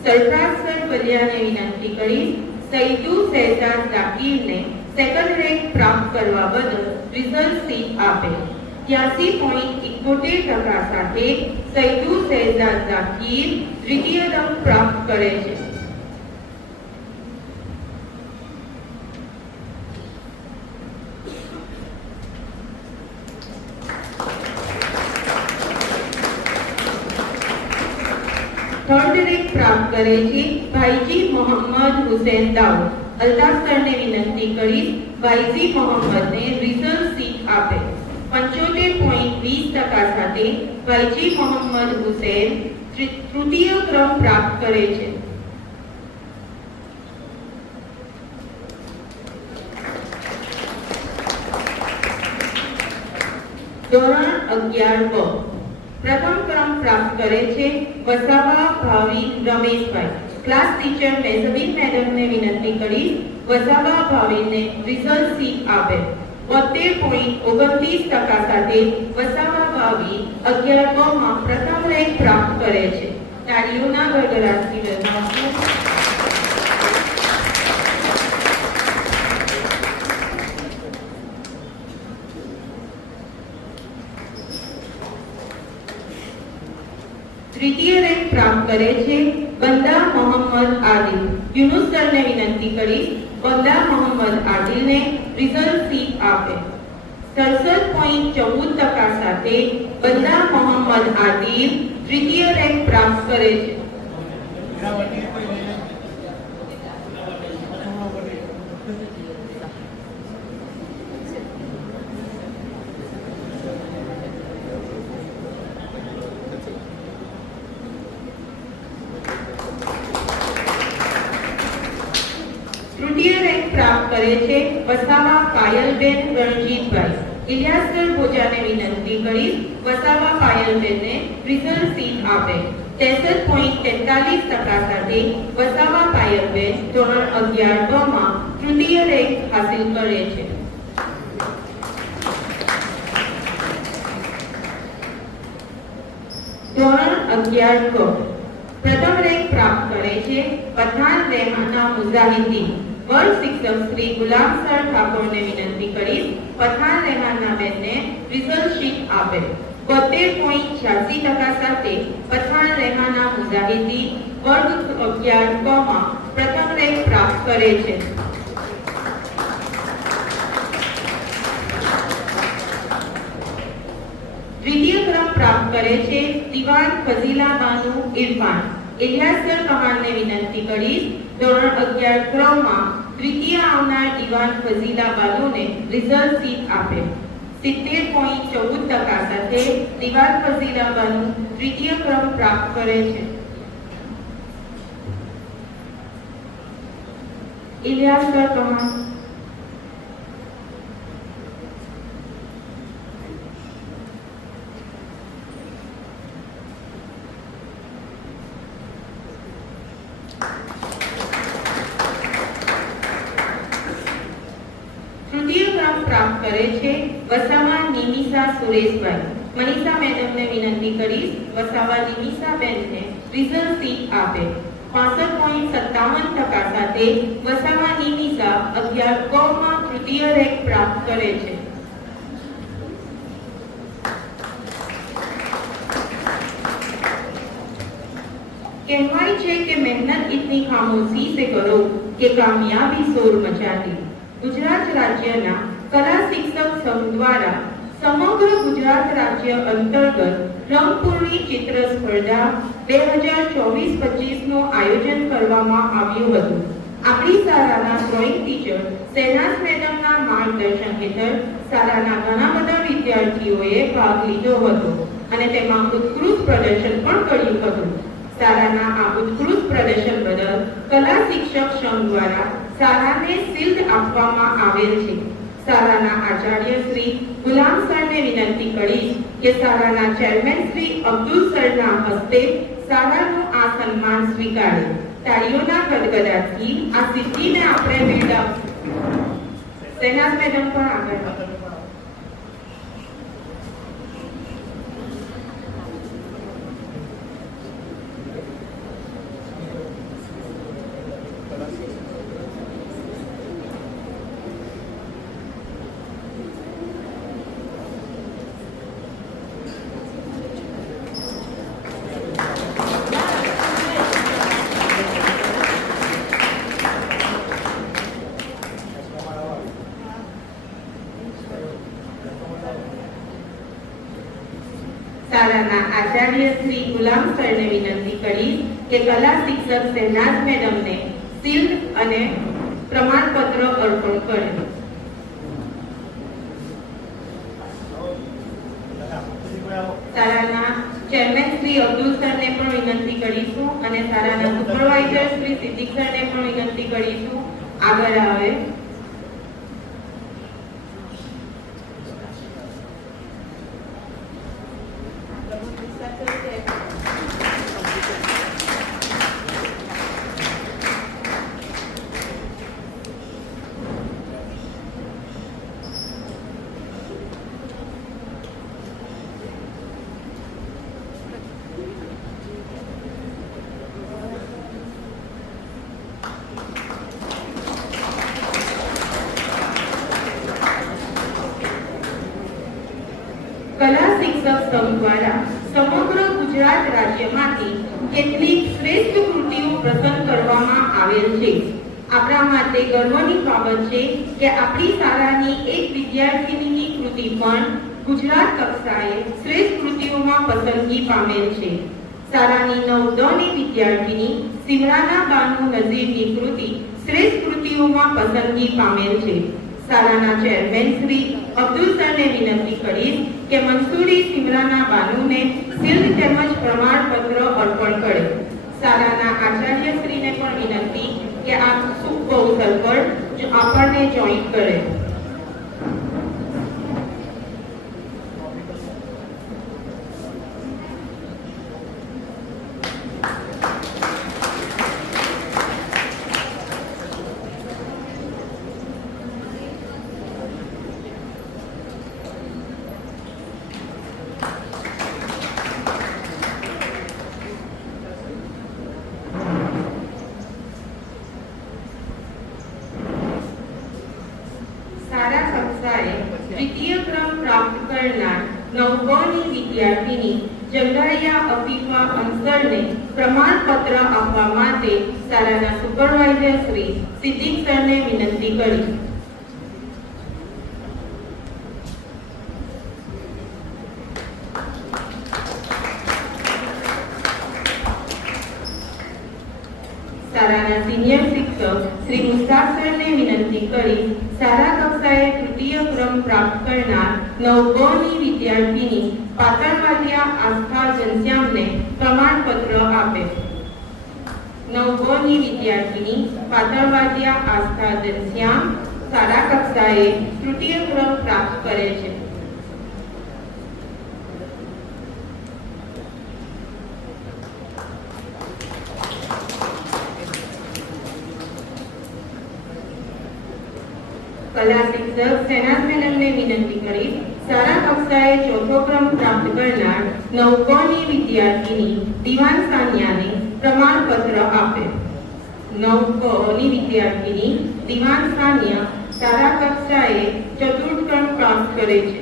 સરફરાજ સર બલિયાને વિનંતી કરી સૈદુ શહેજાદ જાકીરને સેકન્ડ રેન્ક પ્રાપ્ત કરવા બદલ રિઝલ્ટ શીટ આપે. 83.71% સાથે સૈદુ શહેજાદ જાકીર દ્વિતીય ક્રમ પ્રાપ્ત કરે છે. थर्ड रैंक प्राप्त करे छे भाईजी मोहम्मद हुसैन दाऊद. अल्ताफ सर ने विनंती करी भाईजी मोहम्मद ने रिजल्ट शीट आपे. 75.20% સાથે ભાઈજી મોહમ્મદ હુસૈન તૃતીય ક્રમ પ્રાપ્ત કરે છે. ધોરણ 11 બ પ્રથમ ક્રમ પ્રાપ્ત કરે છે વસાવા ભાવિન રમેશભાઈ. ક્લાસ ટીચર મેઝબીન મેડમને વિનંતી કરી વસાવા ભાવિનને રિઝલ્ટ શીટ આપે. 72.29% સાથે વસાવા ભાવિન 11 માં પ્રથમ રેન્ક પ્રાપ્ત કરે છે. તાળીઓના ગડગડાટથી વધાવશું. तृतीय रैंक प्राप्त करे छे बंदा मोहम्मद आदिल. यूनुस सर ने विनंती करी बंदा मोहम्मद आदिल ने रिजल्ट शीट आपे. 67.14% સાથે બંદા મોહમ્મદ આદિલ તૃતીય રેન્ક પ્રાપ્ત કરે છે. तृतीय रैंक प्राप्त करे छे वसावा पायलबेन रणजीतभाई. इलियासकर भोजाने विनंती करी वसावा पायलबेन ने रिजल्ट शीट आपे. 63.43% સાથે વસાવા પાયલબેન ધોરણ 11 માં તૃતીય રેન્ક હાસિલ કરે છે. ધોરણ 11 ક પ્રથમ રેન્ક પ્રાપ્ત કરે છે પઠાણ રહેમાના મુજાહિદ્દીન. વર્ગ શિક્ષક શ્રી ગુલામ સર ઠાકોરને વિનંતી કરી પઠાણ રહેમાના બેનને રિઝલ્ટ શીટ આપે. 72.86% સાથે પઠાણ રહેમાના મુજાહિદી વર્ગ 11 ક માં પ્રથમ રેન્ક પ્રાપ્ત કરે છે. દ્વિતીય ક્રમ પ્રાપ્ત કરે છે દિવાન ફઝીલા બાનુ ઇરફાન. ઇલિયાસર કમાનને વિનંતી કરીશ ધોરણ 11 ક્રમમાં દ્વિતીય આવનાર દિવાન ફઝીલા બાનુને રિઝલ્ટ શીટ આપે. 70.14% સાથે દિવાન ફઝીલા બાનુ દ્વિતીય ક્રમ પ્રાપ્ત કરે છે. ઇલિયાસર કમાન. પ્રાપ્ત કરે છે વસાવા નિમિષા સુરેશભાઈ. મનીષા મેડમને વિનંતી કરીશ વસાવા નિમિષા બેનને રિઝલ્ટ શીટ આપે. 65.57% સાથે વસાવા નિમિષા 11 ક માં તૃતીય રેન્ક પ્રાપ્ત કરે છે. કહેવાય છે કે મહેનત ઇતની ખામોશી સે કરો કે કામયાબી શોર મચાતી. ગુજરાત રાજ્યના કલા શિક્ષક સંઘ દ્વારા સમગ્ર ગુજરાત રાજ્ય અંતર્ગત રંગપૂર્ણી ચિત્ર સ્પર્ધા 2024-25 નું આયોજન કરવામાં આવ્યું હતું. આપણી શાળાના ડ્રોઈંગ ટીચર શહેનાઝ મેડમના માર્ગદર્શન હેઠળ શાળાના ઘણા બધા વિદ્યાર્થીઓએ ભાગ લીધો હતો અને તેમાં ઉત્કૃષ્ટ પ્રદર્શન પણ કર્યું હતું. શાળાના આ ઉત્કૃષ્ટ પ્રદર્શન બદલ કલા શિક્ષક સંઘ દ્વારા શાળાને શિલ્ડ આપવામાં આવેલ છે. શાળાના આચાર્ય શ્રી ગુલામ સરને વિનંતી કરીશ કે શાળાના ચેરમેન શ્રી અબ્દુલ સરના હસ્તે શાળાનું આ સન્માન સ્વીકારે. તાળીઓના ગદગદાથી આ સિદ્ધિને આપણે બિરદાવીશું. શહેનાઝ મેડમ પણ આગળ. શાળાના આચાર્ય શ્રી ગુલામ સરને વિનંતી કરીશ કે કલા શિક્ષક શહેનાઝ મેડમને શિલ્ડ અને પ્રમાણપત્ર અર્પણ કરે. શાળાના ચેરમેન શ્રી અબ્દુલ સરને પણ વિનંતી કરીશું અને શાળાના સુપરવાઇઝર શ્રી સિદ્દીક સરને પણ વિનંતી કરીશું આગળ આવે. કલા શિક્ષક સંઘ દ્વારા સમગ્ર ગુજરાત રાજ્યમાંથી કેટલીક શ્રેષ્ઠ કૃતિઓ પસંદ કરવામાં આવેલ છે. આપણા માટે ગર્વની બાબત છે કે આપણી શાળાની એક વિદ્યાર્થીનીની કૃતિ પણ ગુજરાત કક્ષાએ શ્રેષ્ઠ કૃતિઓમાં પસંદગી પામેલ છે. શાળાની 9 ની વિદ્યાર્થીની સિમરાના બાનુ નઝીરની કૃતિ શ્રેષ્ઠ કૃતિઓમાં પસંદગી પામેલ છે. શાળાના ચેરમેન શ્રી અબ્દુલ સરને વિનંતી કરીશ કે મંસૂરી સિમરાના બાનુને શિલ્ડ તેમજ પ્રમાણપત્ર અર્પણ કરે. શાળાના આચાર્ય શ્રીને પણ વિનંતી કે આ શુભ અવસર પર આપણને જોઈન કરે. શાળા કક્ષાએ દ્વિતીય ક્રમ પ્રાપ્ત કરનાર 9 ની વિદ્યાર્થીની જંગારિયા અફીફા અંસરને પ્રમાણપત્ર આપવા માટે શાળાના સુપરવાઇઝર શ્રી સિદ્દીક સરને વિનંતી કરી. શાળાના સિનિયર શિક્ષક શ્રી મુસ્તાક સરને વિનંતી કરી શાળા કક્ષાએ તૃતીય ક્રમ પ્રાપ્ત કરનાર 9 ની વિદ્યાર્થીની પાતળવાડિયા આસ્થા ઘનશ્યામને પ્રમાણપત્ર આપે. 9 ની વિદ્યાર્થીની પાતળવાડિયા આસ્થા ઘનશ્યામ શાળા કક્ષાએ તૃતીય ક્રમ પ્રાપ્ત કરે છે. કલા શિક્ષક સેનાજ મેડમને વિનંતી કરી શાળા કક્ષાએ ચોથો ક્રમ પ્રાપ્ત કરનાર 9 ની વિદ્યાર્થીની દિવાન સાનિયાને પ્રમાણપત્ર આપે. 9 ની વિદ્યાર્થીની દિવાન સાનિયા શાળા કક્ષાએ ચતુર્થ ક્રમ પ્રાપ્ત કરે છે.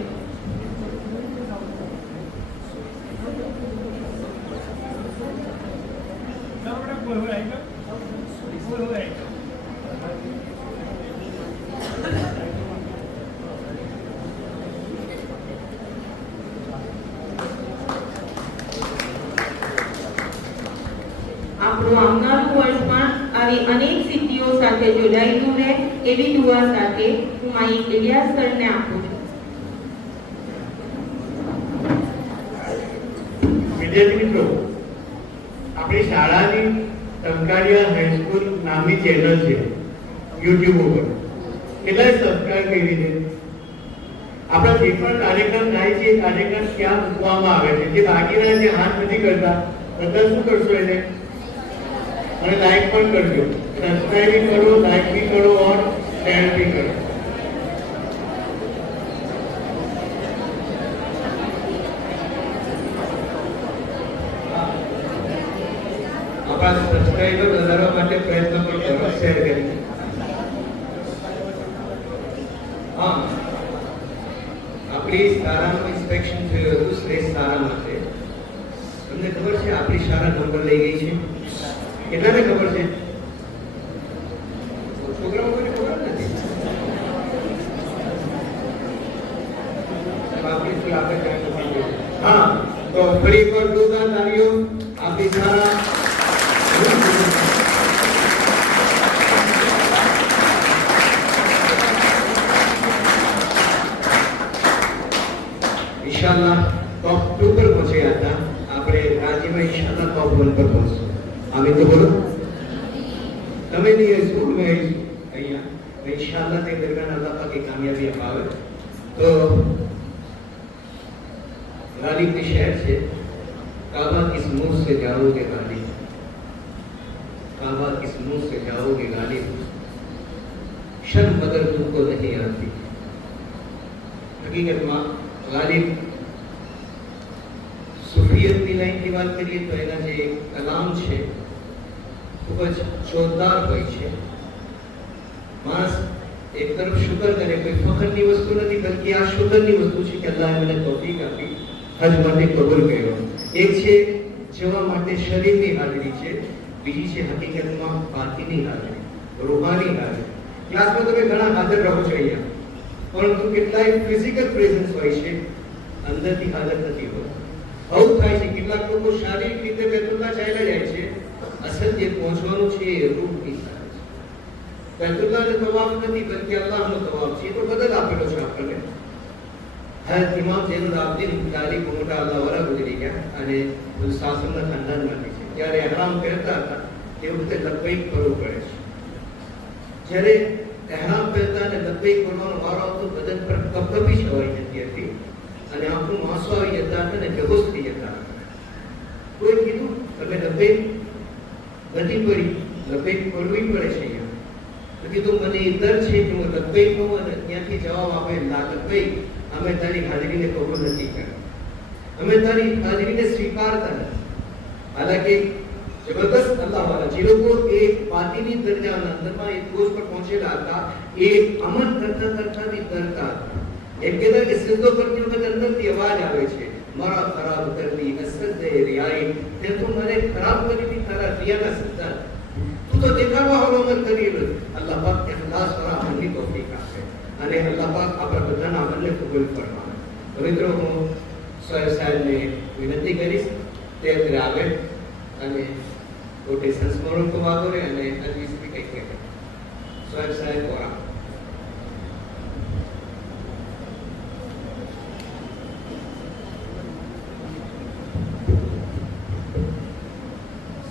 આપણું આવનારું વર્ષ પણ આવી અનેક સિદ્ધિઓ સાથે જોડાયેલું રહે એવી દુઆ સાથે હું માઈક ઇલિયાસ સરને આપું છું. વિદ્યાર્થી મિત્રો, આપણી શાળાની ટંકારિયા હાઈસ્કૂલ નામની ચેનલ છે યુટ્યુબ ઉપર. કેટલાય સબસ્ક્રાઇબ કરી છે. આપણા જે પણ કાર્યક્રમ થાય છે એ કાર્યક્રમ ક્યાં મૂકવામાં આવે છે. જે બાકીના જે હાથ નથી કરતા બધા શું કરશો એને અને લાઈક પણ કરજો, સબસ્ક્રાઇબ भी करो, लाइक भी करो और शेयर भी करो. આપણા સબસ્ક્રાઇબર વધારવા માટે પ્રયત્ન પણ કરો, શેર કરી. હા, આપણી શાળાનું ઇન્સ્પેક્શન થયું હતું શ્રેષ્ઠ શાળા માટે. તમને ખબર છે આપણી શાળા નંબર લઈ ગઈ છે? કેટલાને ખબર છે? છોકરાઓને ખબર નથી. હા, તો ફરી એકવાર જોરદાર તાળીઓ આપણી શાળા. इंशाल्लाह टॉप 2 पर पहुंचे आता. આપણે રાજ્યમાં इंशाल्लाह टॉप 1 पर पहुंचશું. आमीन तो बोलो. તમે ની સ્કૂલ में અહીંયા इंशाल्लाह તે દરમિયાન અલ્લાહ પાક કામયાબી અપાવે. તો गालिब के शहर से काबा किस मुंह से जाओगे गालिब, काबा किस मुंह से जाओगे गालिब, शर्म मगर तुमको नहीं आती. हकीकत में गालिब सूफियतની લાઈનની વાત કરીએ તો એના જે કલામ છે ખૂબ જ જોરદાર હોય છે. માણસ એક તરફ શુક્ર કરે, કોઈ ફખરની વસ્તુ નથી બલકે આ શુક્રની વસ્તુ છે કે અલ્લાહે મને તૌફીક આપી, હજ માટે કબૂલ કર્યો. એક છે જવા માટે શરીરની હાજરી છે, બીજી છે હકીકતમાં બાતીની હાજરી, રૂહાની હાજરી. ક્લાસમાં તમે ઘણા હાજર રહો છો અહીંયા, પરંતુ કેટલાય ફિઝિકલ પ્રેઝન્સ હોય છે, અંદરથી હાજર નથી હોતા. આવું થાય છે. કેટલાક લોકો શારીરિક રીતે બેતુલ્લા ચાલ્યા જાય છે, અસલ જે પહોંચવાનું છે એ રૂહની સાથે છે. બેતુલ્લાનો તવાફ નથી બલકે અલ્લાહનો તવાફ છે. તો બદલ આપેલો છે આપણને. હજરત ઇમામ ઝૈનુલ આબદીન ગાલિબ મોટા અલ્લાહવાળા ગુજરી ગયા અને શાસનના ખાનદાનમાંથી છે. જ્યારે એહરામ પહેરતા હતા તે વખતે લબ્બૈક કરવું પડે છે. જ્યારે એહરામ પહેરતા અને લબ્બૈક કરવાનો વારો આવતો બદન પર કપકપી છવાઈ જતી હતી અને આંખનું આંસુ આવી જતા હતા અને બેહોશ થઈ જતા હતા. કોઈ કીધું તમે લબ્બૈક નથી પડી, લબ્બૈક કરવી પડે છે અહીંયા. તો કીધું મને એ ડર છે કે હું લબ્બૈક કહું અને ત્યાંથી જવાબ આપે લા લબ્બૈક, અમે તારી હાજરીને કબૂલ નથી કરતા, અમે તારી હાજરીને સ્વીકારતા નથી. હાલાંકि જબરદસ્ત અલ્લાહવાલા જે લોકો એક બાતીની દરજાના અંદરમાં એક ટોચ પર પહોંચેલા હતા, એ અમલ કરતા કરતા ડરતા હતા. એમ કહેતા કે સજદો કરતી વખતે અંદરથી અવાજ આવે છે, મારા ખરાબ કરતી અસજદે રિયાઈ, તે તું મને ખરાબ કરી દી તારા રિયાના સજદા, તું તો દેખાડવા વાળો અમલ કરી રહ્યો. અલ્લાહ પાક ઇખલાસ વાળા અમલની તૌફીક આપે અને અલ્લાહ પાક આપણા બધાના અમલને કબૂલ ફરમાવે. તો મિત્રો હું સોહેબ સાહેબને વિનંતી કરીશ તે અંદર આવે અને પોતે સંસ્મરણ को वागोरे અને અજી સ્પીક કહે સોહેબ સાહેબ ઓરા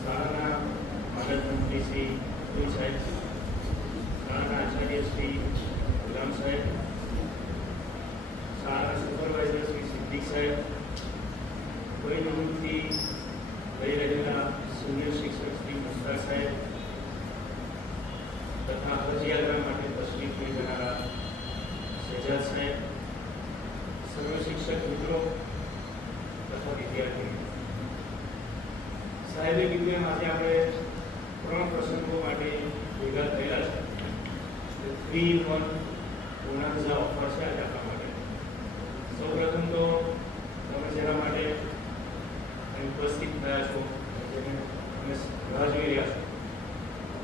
શાળાના માનદ મંત્રી શ્રી અબ્દુલ સાહેબ, શાળાના આચાર્ય શ્રી ગુલામ સાહેબ, શાળાના સુપરવાઇઝર શ્રી સિદ્દીક સાહેબ, કોઈ નિવૃત્તિ લઈ રહેલા સિનિયર શિક્ષક શ્રી મુસ્તાક સાહેબ તથા હજ યાત્રા માટે તશરીફ લઈ જનારા શહેજાદ સાહેબ, સર્વ શિક્ષક મિત્રો તથા વિદ્યાર્થીઓ. સાહેબે કીધું એમ આજે આપણે 3 પ્રસંગો માટે ભેગા થયેલા છે. 3 in 1 બોનાન્ઝા ઓફર છે આજે આપણા માટે. સૌપ્રથમ તો તમે જેના માટે ઉપસ્થિત થયા છો, જેને તમે રાહ જોઈ રહ્યા છો,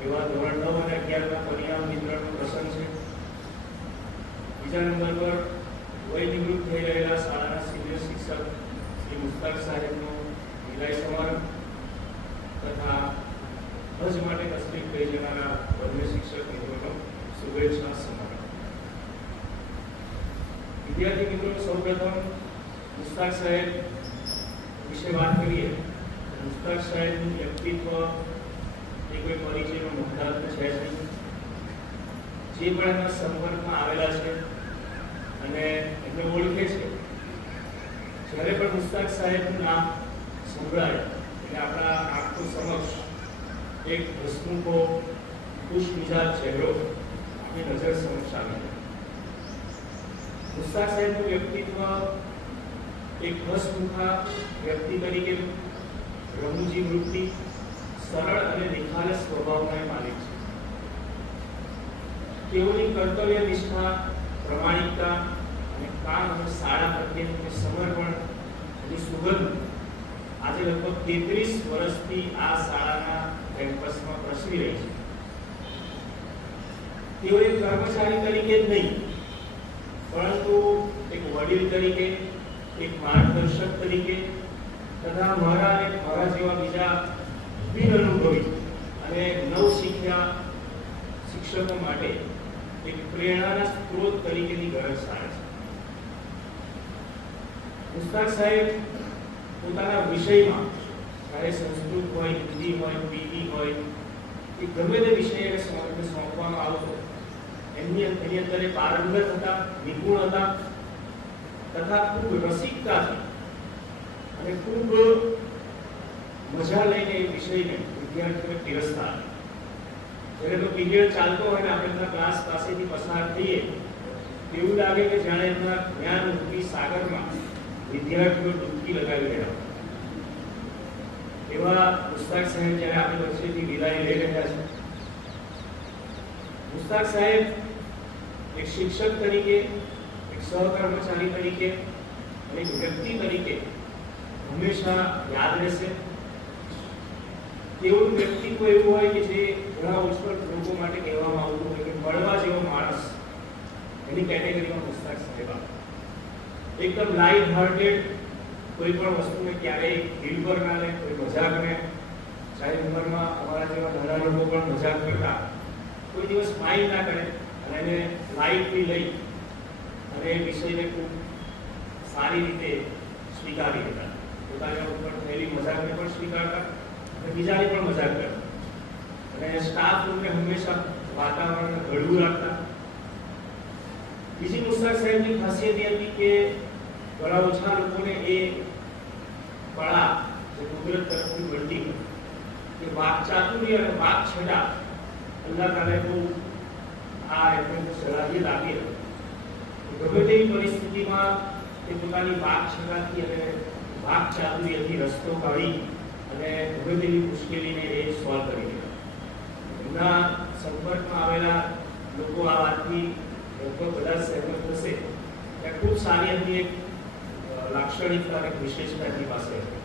એવા ધોરણ 9 અને 11ના પરિણામ વિતરણનો પ્રસંગ છે. બીજા નંબર પર વય નિવૃત્ત થઈ રહેલા શાળાના સિનિયર શિક્ષક શ્રી મુસ્તાક સાહેબનો વિદાય સમારંભ તથા હજ માટે તશરીફ લઈ જનારા બંને શિક્ષક મિત્રોનો શુભેચ્છા સમારંભ. વિદ્યાર્થી મિત્રો, સૌપ્રથમ મુસ્તાક સાહેબ વિશે વાત કરીએ. મુસ્તાક સાહેબનું વ્યક્તિત્વ એ કોઈ પરિચયનો મુદ્દા છે જ નહીં. જે પણ એમના સંપર્કમાં આવેલા છે અને એમને ઓળખે છે, જ્યારે પણ મુસ્તાક સાહેબનું નામ સંભળાય એટલે આપણા આંખો સમક્ષ એક હસમુખો ખુશ મિજાજ ચહેરો આપણી નજર સમક્ષ આવે છે. મુસ્તાક સાહેબનું વ્યક્તિત્વ એક હસમુખા વ્યક્તિ તરીકે રમૂજી વૃત્તિ, સરળ અને નિખાલસ સ્વભાવના માલિક છે. તેઓની કર્તવ્ય નિષ્ઠા, પ્રમાણિકતા અને કામ અને શાળા પ્રત્યેનું સમર્પણ અને સુગંધ આજે લગભગ 33 વર્ષથી આ શાળાના કેમ્પસમાં પ્રસરી રહી છે. તેઓ એક કર્મચારી તરીકે જ નહીં, પરંતુ એક વડીલ તરીકે, એક માર્ગદર્શક તરીકે તથા મારા અને મારા જેવા બીજા બિન અનુભવી અને નવ શીખ્યા શિક્ષકો માટે એક પ્રેરણાના સ્ત્રોત તરીકેની ગરજ સારે છે. મુસ્તાક સાહેબ પોતાના વિષયમાં, ચાહે સંસ્કૃત હોય, હિન્દી હોય, પીટી હોય, કે ગમે તે વિષય એને સોંપવામાં આવતો, એની અંદર પારંગત હતા, નિપુણ હતા તથા ખૂબ રસિકતાથી અને ખૂબ મજા લઈને એ વિષયને વિદ્યાર્થીઓને પીરસતા. જ્યારે તો પીરિયડ ચાલતો હોય ને આપણે એમના ક્લાસ પાસેથી પસાર થઈએ, એવું લાગે કે જાણે એમના જ્ઞાન રૂપી સાગરમાં વિદ્યાર્થીઓ ડૂબકી લગાવી રહ્યા. એવા મુસ્તાક સાહેબ જ્યારે આપણી વચ્ચેથી વિદાય લઈ રહ્યા છે. મુસ્તાક સાહેબ એક શિક્ષક તરીકે, એક સહકર્મચારી તરીકે અને એક વ્યક્તિ તરીકે હંમેશા યાદ રહેશે. તેવું વ્યક્તિત્વ એવું હોય કે જે ઘણા ઉચ્ચતર લોકો માટે કહેવામાં આવતું હોય કે મળવા જેવો માણસ, એની કેટેગરીમાં મુસ્તાક સાહેબ આવે. એકદમ લાઇટ હાર્ટેડ, કોઈ પણ વસ્તુને ક્યારેય દિલ પર ના લે, કોઈ મજાકને, ચાહે ઉંમરમાં અમારા જેવા નાના લોકો પણ મજાક કરતા, કોઈ દિવસ સ્માઇલ ના કરે અને એને લાઇટલી લઈ અને એ વિષયને ખૂબ સારી રીતે સ્વીકારી લેતા. પોતાના ઉપર થયેલી મજાકને પણ સ્વીકારતા અને બીજાની પણ મજાક કરતા અને સ્ટાફ રૂમને હંમેશા વાતાવરણને હળવું રાખતા. બીજી મુસ્તાક સાહેબની ખાસિયત એ હતી કે ઘણા ઓછા લોકોને એ કળા જે કુદરત તરફથી મળતી હોય કે વાક ચાતુર્ય અને વાક છટા અલ્લાહ તાલે બહુ આ એમને સલાહિયત આપી હતી. ગમે તેવી પરિસ્થિતિમાં તે પોતાની વાક છટાથી અને વાક ચાતુર્યથી રસ્તો કાઢી અને ગમે તેવી મુશ્કેલીને એ સોલ્વ કરી દીધા. એમના સંપર્કમાં આવેલા લોકો આ વાતથી લગભગ બધા સહેમત થશે એ ખૂબ સારી એમની એક લાક્ષણિકતા અને વિશેષતા એમની પાસે છે.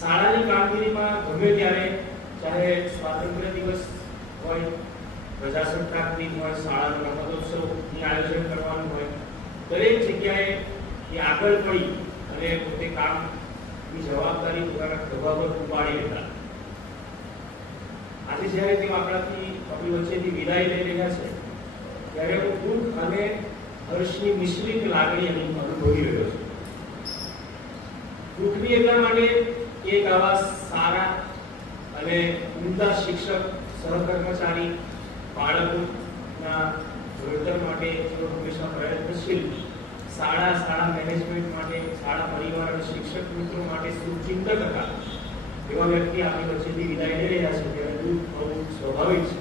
શાળાની કામગીરીમાં ગમે ત્યારે, ચાહે સ્વાતંત્ર્ય દિવસ હોય, પ્રજાસત્તાક દિન હોય, શાળાનો રમતોત્સવનું આયોજન કરવાનું હોય, દરેક જગ્યાએ એ આગળ પડી અને પોતે કામની જવાબદારી પોતાના ખભા પર ઉપાડી લેતા. આજે જ્યારે તેઓ આપણાથી આપણી વચ્ચેથી વિદાય લઈ રહ્યા છે, ત્યારે હું દુઃખ અને હર્ષની મિશ્રિત લાગણી અનુભવી રહ્યો છું. દુઃખની એટલા માટે એક આવા સારા અને ઉમદા શિક્ષક, સહકર્મચારી, બાળકોના ઘડતર માટે જેઓ હંમેશા પ્રયત્નશીલ, શાળા મેનેજમેન્ટ માટે, શાળા પરિવાર અને શિક્ષક મિત્રો માટે શુભચિંતક હતા, એવા વ્યક્તિ આપણી વચ્ચેથી વિદાય લઈ રહ્યા છે ત્યારે દુઃખ થવું સ્વાભાવિક છે.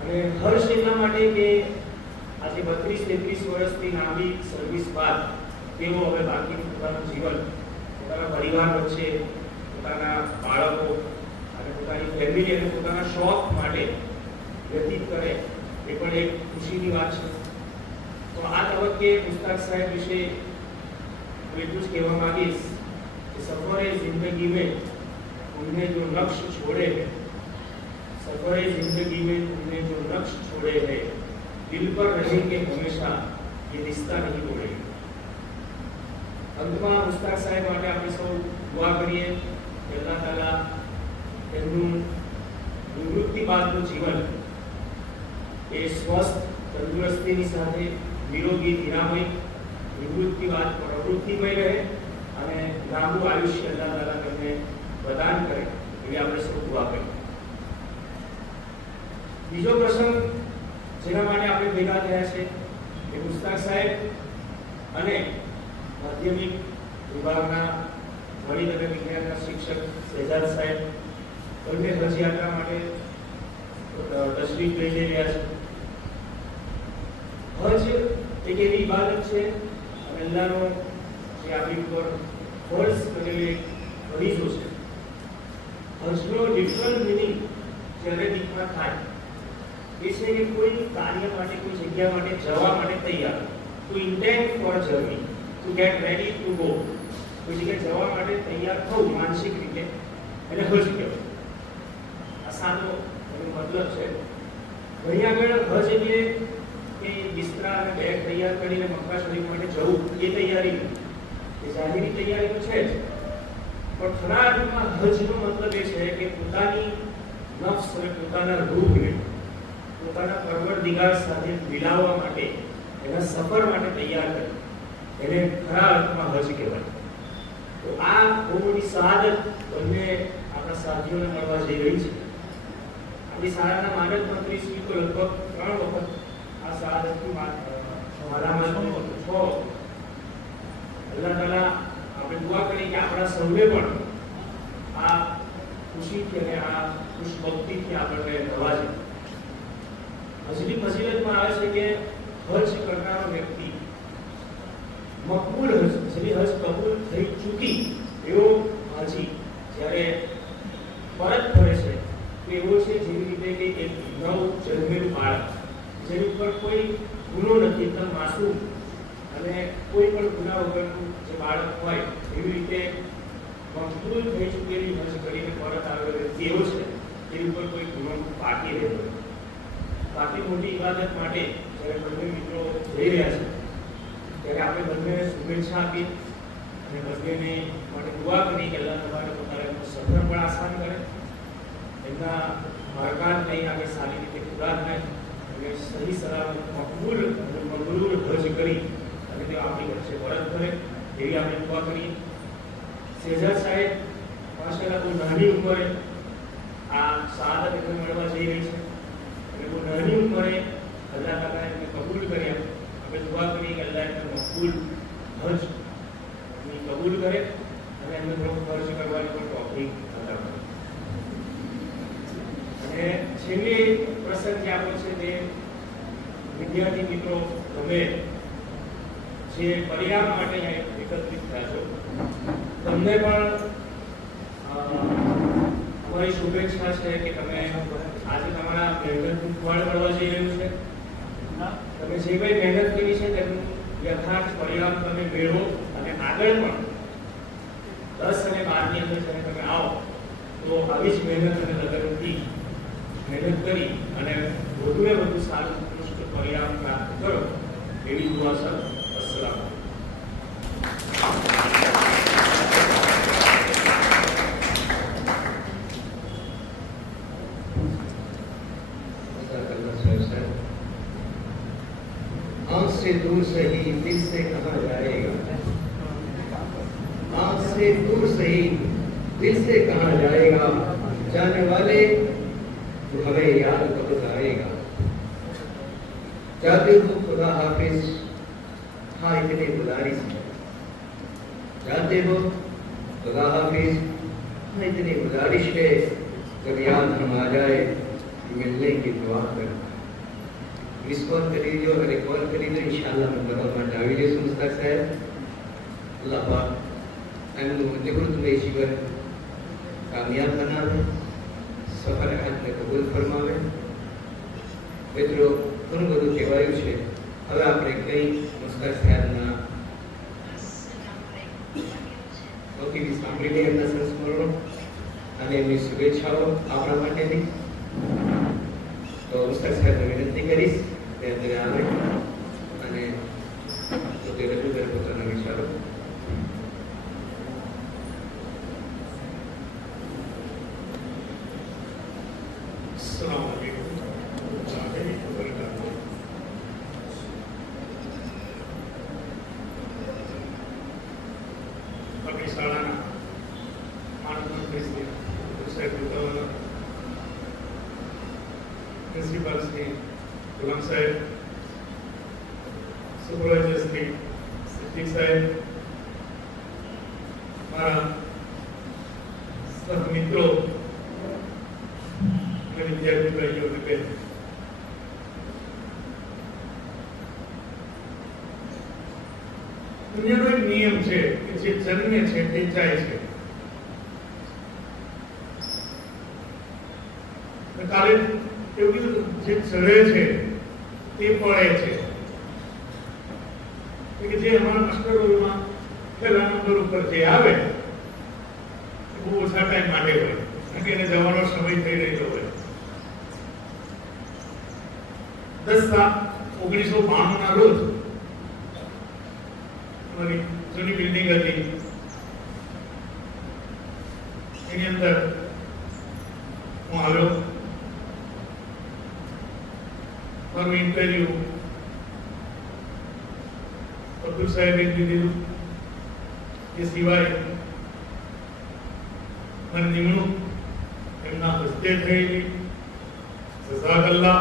અને હર્ષ એટલા માટે કે આજે 32-33 વર્ષની લાંબી સર્વિસ બાદ તેઓ હવે બાકીનું પોતાનું જીવન પોતાના પરિવાર વચ્ચે, પોતાના બાળકો અને પોતાની ફેમિલી અને પોતાના શોખ માટે વ્યતીત કરે, એ પણ એક ખુશીની વાત છે. તો આ તબક્કે મુસ્તાક સાહેબ વિશે હું એટલું જ કહેવા માંગીશ कि सफर जिंदगी में तुमने जो नक्श छोड़े हैं, सफर जिंदगी में तुमने जो नक्श छोड़े हैं, दिल पर रहेंगे हमेशा, ये रिश्ता नहीं तोड़ेंगे. અંતમાં મુસ્તાક સાહેબ માટે આપણે સૌ દુઆ કરીએ કે અલ્લાહ તાલા તેમનું નિવૃત્તિ બાદનું જીવન એ સ્વસ્થ, તંદુરસ્તીની સાથે નિરોગી, નિરામય, નિવૃત્તિ બાદ પ્રવૃત્તિમય રહે અને લાંબુ આયુષ્ય અલ્લાહ તાલા તેમને પ્રદાન કરે એવી આપણે સૌ દુઆ કરીએ. બીજો પ્રસંગ જેના માટે આપણે ભેગા થયા છે એ મુસ્તાક સાહેબ અને માધ્યમિક વિભાગના ગણિત અને વિજ્ઞાનના શિક્ષક શહેજાદ સાહેબ બંને હજ યાત્રા માટે તશરીફ લઈ જઈ રહ્યા છે. હજ એક એવી ઇબાદત છે અને અલ્લાહનો જે આપણી ઉપર ફર્જ કરેલી ફરીજો છે. હજનો ડિફરન્ટ મિનિંગ જે અરેબિકમાં થાય એ છે કે કોઈ કાર્ય માટે, કોઈ જગ્યા માટે જવા માટે તૈયાર, to intend for journey, to get ready to go, કોઈ જગ્યાએ જવા માટે તૈયાર થવું માનસિક રીતે, એટલે હજ કહેવાય. આ સાદો મતલબ છે. અહીં આગળ હજ એટલે કે બિસ્તરા અને બેગ તૈયાર કરીને મક્કા શરીફ માટે જવું એ તૈયારી નથી. એ જાહેરી તૈયારી તો છે જ, પણ ખરા અર્થમાં હજનો મતલબ એ છે કે પોતાની નફ્સ અને પોતાના રૂહને પોતાના પરવરદિગાર સાથે મિલાવવા માટે, એના સફર માટે તૈયાર કરે, એને ખરા અર્થમાં હજ કહેવાય. તો આ બહુ મોટી શહાદત બંને આપણા સાથીઓને મળવા જઈ રહી છે. આપણી શાળાના માનદ મંત્રી શ્રી તો લગભગ 3 વખત આ શહાદતની માલામાલ 6 અલ્લાહ તાલા આપણે દુઆ કરીએ કે આપણા સૌને પણ આ ખુશીથી અને આ ખુશબખ્તીથી આપણને નવાજે. હજની ફજીલતમાં આવે છે કે હજ કરનારો વ્યક્તિ મકબૂલ હજ, જેની હજ કબૂલ થઈ ચૂકી એવો હાજી જ્યારે પરત ફરે છે તો એવો છે જેવી રીતે કે એક નવ જન્મેલું બાળક જેની ઉપર કોઈ ગુનો નથી, એકદમ માસૂમ અને કોઈ પણ ગુના વગરનું જે બાળક હોય એવી રીતે મકબૂલ થઈ ચૂકેલી હજ કરીને પરત આવેલો વ્યક્તિ એવો છે જેની ઉપર કોઈ ગુનો બાકી રહેતો. બાકી મોટી ઇબાદત માટે જ્યારે બંને મિત્રો જઈ રહ્યા છે ત્યારે આપણે બંનેને શુભેચ્છા આપી અને બંનેને માટે દુઆ કરી કે અલ્લાહ તમારે પોતાના સફર પણ આસાન કરે, એમના હરકાત નહીં આગળ સારી રીતે પૂરા થાય અને સહી સલામત મકબૂલ અને મબરૂર હજ કરી અને તે આપણી વચ્ચે પરત કરે એવી આપણે દુઆ કરીએ. શહેજાદ સાહેબ માશાઅલ્લાહ બહુ નાની ઉંમરે આ શહાદત એમને મળવા જઈ રહી છે અને બહુ નાની ઉંમરે અલ્લાહ તાલા એમને કબૂલ કર્યા. આપણે દુઆ કરીએ કે અલ્લાહ એમને મકબૂલ હજ કબૂલ કરે અને એમને થોડો ખર્ચ કરવાની પણ તૌફીક અતા કરે. અને છેલ્લી પ્રસંગ જે આપણો છે તે વિદ્યાર્થી મિત્રો તમે જે પરિણામ માટે એકત્રિત થયા છો તમને પણ અમારી શુભેચ્છા છે કે તમે આજે તમારા મહેનતનું ફળ મળવા જઈ રહ્યું છે. તમે જે જે કંઈ મહેનત કરી છે તેનું યથાર્થ પરિણામ તમે મેળવો અને આગળ પણ 10 અને 12 ની અંદર જ્યારે તમે આવો તો આવી જ મહેનત અને લગનથી મહેનત કરી અને વધુને વધુ સારું ઉત્કૃષ્ટ પરિણામ પ્રાપ્ત કરો એવી દુઆ છે. અસ્સલામ. आँख से दूर सही दिल से कहाँ जाएगा, आँख से दूर सही दिल से कहाँ जाएगा, जाने वाले तो हमें याद कब आएगा. जाते हो खुदा हाफिज, हाँ इतने गुजारिश है. जाते हो खुदा हाफिज, हाँ इतनी गुजारिश है, जब याद हम आ जाए मिलने की दुआ कर. मिस कॉल કરી લો અને કોલ કરી લો, ઇન્શાઅલ્લાહ હું કરવા માટે આવી જઈશ. મુસ્તાક સાહેબ, અલ્લાહ પાક એમનું નિવૃત્તમય જીવન કામયાબ બનાવે, સફર હજને કબૂલ ફરમાવે. મિત્રો, ઘણું બધું કહેવાયું છે. હવે આપણે કઈ મુસ્તાક સાહેબના સૌથી સાંભળી લઈએ એમના સંસ્મરણો અને એમની શુભેચ્છાઓ આપણા માટેની. તો મુસ્તાક સાહેબને વિનંતી કરીશ કે અત્યારે આવે અને પોતે રજૂ કરે પોતાના વિચારો. अस्सलाम वालेकुम अपनी શાળાના માનવમંત્રી શ્રી સાહેબ પ્રિન્સિપાલ શ્રી ગુલામ સાહેબ, સુપરવાઇઝર શ્રી સિદ્દીક સાહેબ, મારા સહ મિત્રો, વિદ્યાર્થી ભાઈઓ અને બહેનો, દુનિયાનો એક નિયમ છે કે જે જન્મે છે તે જાય છે. કાલે એવું કીધું જે ચડે છે તે પડે છે. કે જે અમારા માસ્ટરોમાં પહેલા નંબર ઉપર જે આવે બહુ ઓછા ટાઈમ માટે હોય, કારણ કે એને જવાનો સમય થઈ રહ્યો હોય. 10/7/1992 ના રોજ અમારી જૂની બિલ્ડિંગ હતી, એની અંદર હું આવ્યો. મારું ઇન્ટરવ્યુ અબ્દુલ સાહેબે લીધેલું. એ સિવાય મારી નિમણૂક એમના હસ્તે થયેલી. જઝાકલ્લાહ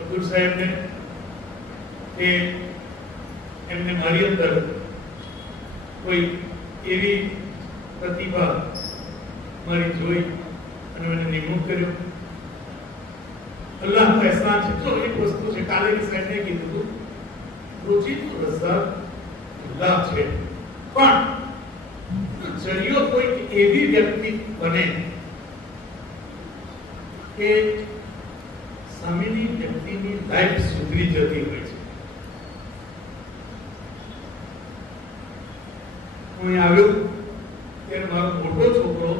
અબ્દુલ સાહેબને કે એમને મારી અંદર કોઈ એવી પ્રતિભા મારી જોઈ અને મને નિમણૂક કર્યો. અલ્લાહનો અહેસાન છે. જો એક વસ્તુ છે, કાલે કે સાહેબને કીધું હતું, રોજીનું રઝાક અલ્લાહ છે, પણ જરિયો કોઈ એવી વ્યક્તિ બને કે સામેની વ્યક્તિની લાઈફ સુધરી જતી હોય છે. હું અહીં આવ્યો ત્યારે મારો મોટો છોકરો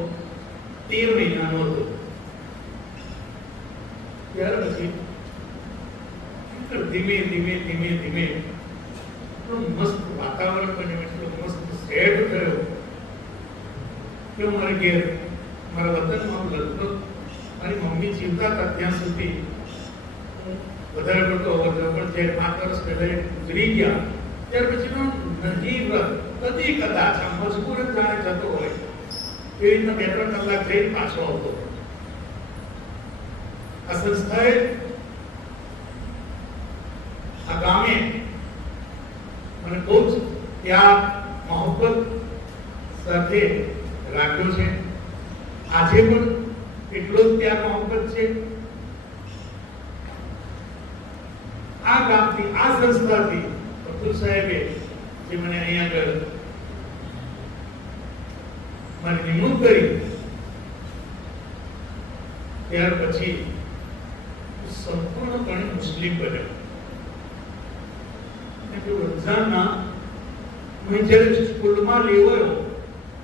13 મહિનાનો હતો. ત્યાર પછી ધીમે ધીમે ધીમે ધીમે મસ્ત વાતાવરણ બન્યું, એટલો મસ્ત સેટ થયો કે મારે ઘેર મારા વતનમાં લગભગ મારી મમ્મી જીવતા હતા ત્યાં સુધી વધારે પડતો અવર પણ જ્યારે 5 વર્ષ પહેલા ગુજરી ગયા ત્યાર પછીનો નજીબ કદી કદાચ મજબૂર જ જાણે જતો હોય એ રીતના 2-3 કલાક જઈને પાછો આવતો. આ સંસ્થાએ આ ગામે મને બહુ જ ત્યાં મોહબ્બત સાથે રાખ્યો છે. આજે પણ એટલો જ ત્યાં મોહબ્બત છે. આ ગામથી, આ સંસ્થાથી અબ્દુલ સાહેબે જે મને અહીંયા આગળ મારી નિમણૂક કરી ત્યાર પછી સંપૂર્ણપણે મુસ્લિમ બન્યો. રમઝાનના મેં જ્યારે સ્કૂલમાં લેવાયો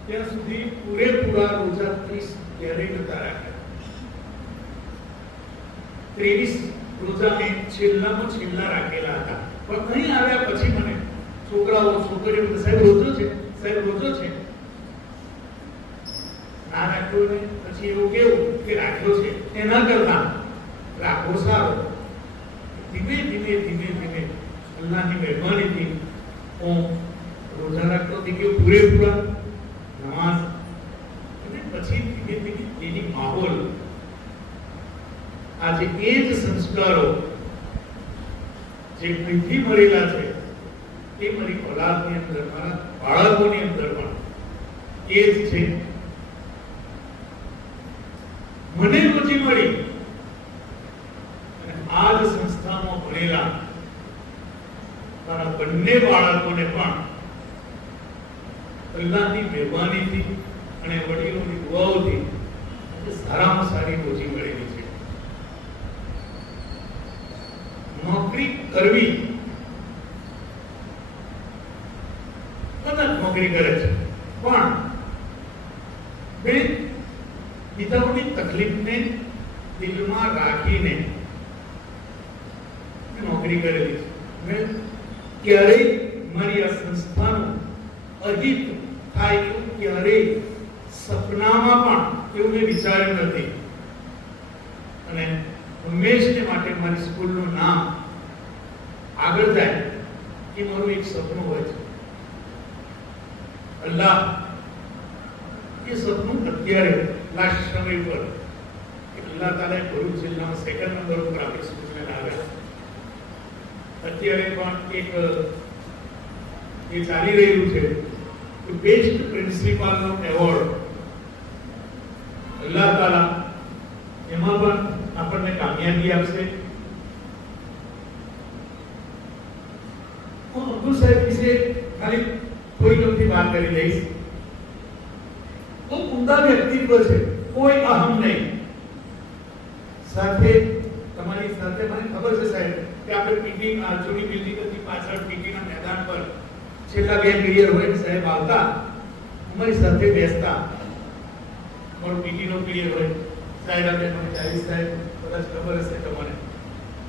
ત્યાં સુધી પૂરેપૂરા રોજા 30 ક્યારેય નતા રાખ્યા. 23 રોજા મેં છેલ્લામાં છેલ્લા રાખેલા હતા. પણ અહીં આવ્યા પછી મને છોકરાઓ છોકરીઓ સાહેબ રોજો છે, સાહેબ રોજો છે. ના રાખ્યો ને પછી એવું કેવું કે રાખ્યો છે, એના કરતા રાખવો સારો. ધીમે ધીમે ધીમે ધીમે અલ્લાહની મહેરબાનીથી હું રોજા રાખતો હતી કે પૂરેપૂરા નમાઝ, અને પછી ધીમે ધીમે તેની માહોલ, આજે એ જ સંસ્કારો જે અહીંથી મળેલા છે એ મારી ઓલાદની અંદર, મારા બાળકોની અંદર પણ એ જ છે. મને રોજી મળી અને આ જ સંસ્થામાં ભણેલા મારા બંને બાળકોને પણ અલ્લાહની મહેરબાનીથી અને વડીલોની દુઆઓથી સારામાં સારી રોજી મળેલી છે. નોકરી કરવી, બધા નોકરી કરે છે, પણ બીજાઓની તકલીફને દિલમાં રાખીને નોકરી કરેલી છે. મેં ક્યારેય મારી આ સંસ્થાનું અહિત થાય એવું ક્યારેય સપનામાં પણ એવું મેં વિચાર્યું નથી. અને હંમેશને માટે મારી સ્કૂલનું નામ આગળ જાય એ મારું એક સપનું હોય છે. અલ્લાહ એ સપનું અત્યારે લાસ્ટ સમય પર અલ્લાહ તાલા ભરૂચ જિલ્લામાં 2nd નંબર ઉપર આપણી સ્કૂલને લાવ્યા. અત્યારે પણ એક એ ચાલી રહ્યું છે કે બેસ્ટ પ્રિન્સિપાલનો એવોર્ડ અલ્લાહ તાલા એમાં પણ આપણને કામયાબી આપશે. હું અબ્દુલ સાહેબ વિશે ખાલી કોઈ નોકરી વાત કરી દઈશ. બહુ ઉમદા વ્યક્તિત્વ છે, કોઈ અહમ નહીં. સાથે તમારી સાથે મને ખબર છે સાહેબ કે આપણે પીટી આ જૂની બિલ્ડિંગ હતી પાછળ પીટીના મેદાન પર છેલ્લા 2 પીરિયડ હોય સાહેબ આવતા, અમારી સાથે બેસતા. મારો પીટીનો પીરિયડ હોય સાહેબ, આપણે મને 40 સાહેબ કદાચ ખબર હશે તમને,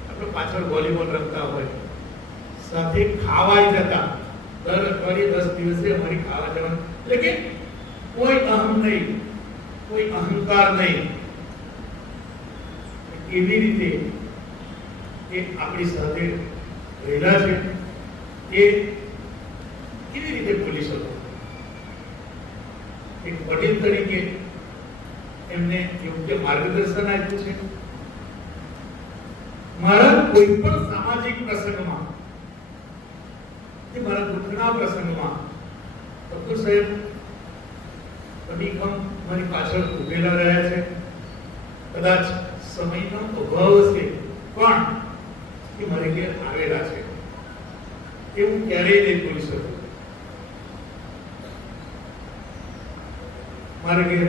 આપણે પાછળ વોલીબોલ રમતા હોય, સાથે ખાવા જતા. દર અઠવાડિયે 10 દિવસે અમારી ખાવા જવાનું. એટલે કે કોઈ અહમ નહીં, કોઈ અહંકાર નહીં. એવી રીતે એ આપણી સાથે રહેલા છે. એ કેવી રીતે બોલી શકો? એક વડીલ તરીકે એમને યોગ્ય માર્ગદર્શન આપ્યું છે. મારા કોઈ પણ સામાજિક પ્રસંગમાં કે મારા દુઃખના પ્રસંગમાં અબ્દુલ સાહેબ અડીખમ મારી પાછળ ઉભેલા રહ્યા છે. કદાચ સમયનો અભાવ છે પણ એ મારે ઘેર આવેલા છે. એવું ક્યારેય નહીં ભૂલી શકું. મારે ઘેર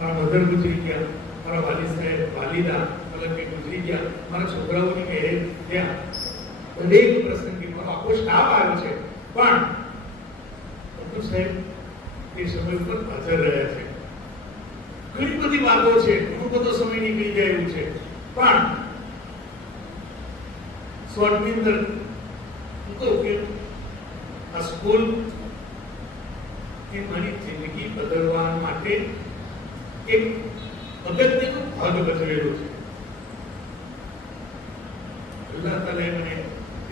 મારા મધર ગુજરી ગયા, મારા વાલી સાહેબ વાલીદા મતલબ કે ગુજરી ગયા, મારા છોકરાઓની મેરેજ ત્યાં દરેક પ્રસંગે મારો આખો સ્ટાફ આવ્યો છે. પણ અબ્દુલ સાહેબ એ સમય પર હાજર રહ્યા છે. ઘણી બધી વાતો છે, ઘણો બધો સમય નીકળી જાય એવું છે, પણ શોર્ટની અંદર હું કહું કે આ સ્કૂલ એ મારી જિંદગી બદલવા માટે એક અગત્યનો ભાગ ભજવેલો છે. અલ્લાહ તાલાએ મને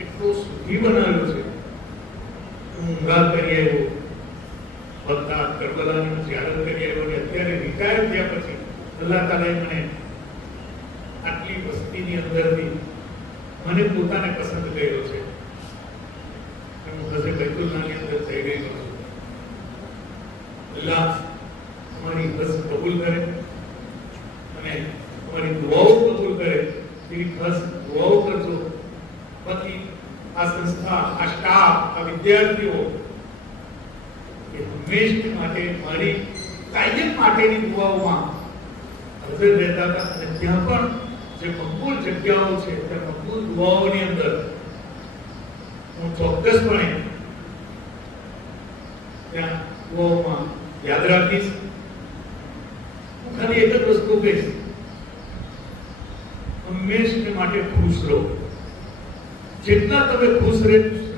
એટલો સુખી બનાવ્યો છે. હું ઉમરા કરી આવ્યો, બગદાદ કરબલાની ઝિયારત કરી આવ્યો, અને અત્યારે રિટાયર થયા પછી અલ્લાહ તાલાએ મને આટલી વસ્તીની અંદરથી મને પોતાને પસંદ કર્યો છે. હું હજે બૈતુલ્લાહની અંદર થઈ ગઈ છું. અલ્લાહ અમારી હજ કબૂલ કરે અને અમારી દુઆઓ કબૂલ કરે એવી ખાસ દુઆઓ કરજો. બાકી આ સંસ્થા, આ સ્ટાફ, આ વિદ્યાર્થીઓ એ હંમેશા માટે મારી કાયમ માટેની દુઆઓમાં હાજર રહેતા હતા. અને ત્યાં પણ જે મકબૂલ જગ્યાઓ છે તે મકબૂલ દુઆઓની અંદર હું ચોક્કસપણે ત્યાં દુઆઓમાં યાદ રાખીશ. હું ખાલી એક જ વસ્તુ કહીશ, હંમેશને માટે ખુશ રહો. જેટલા તમે ખુશ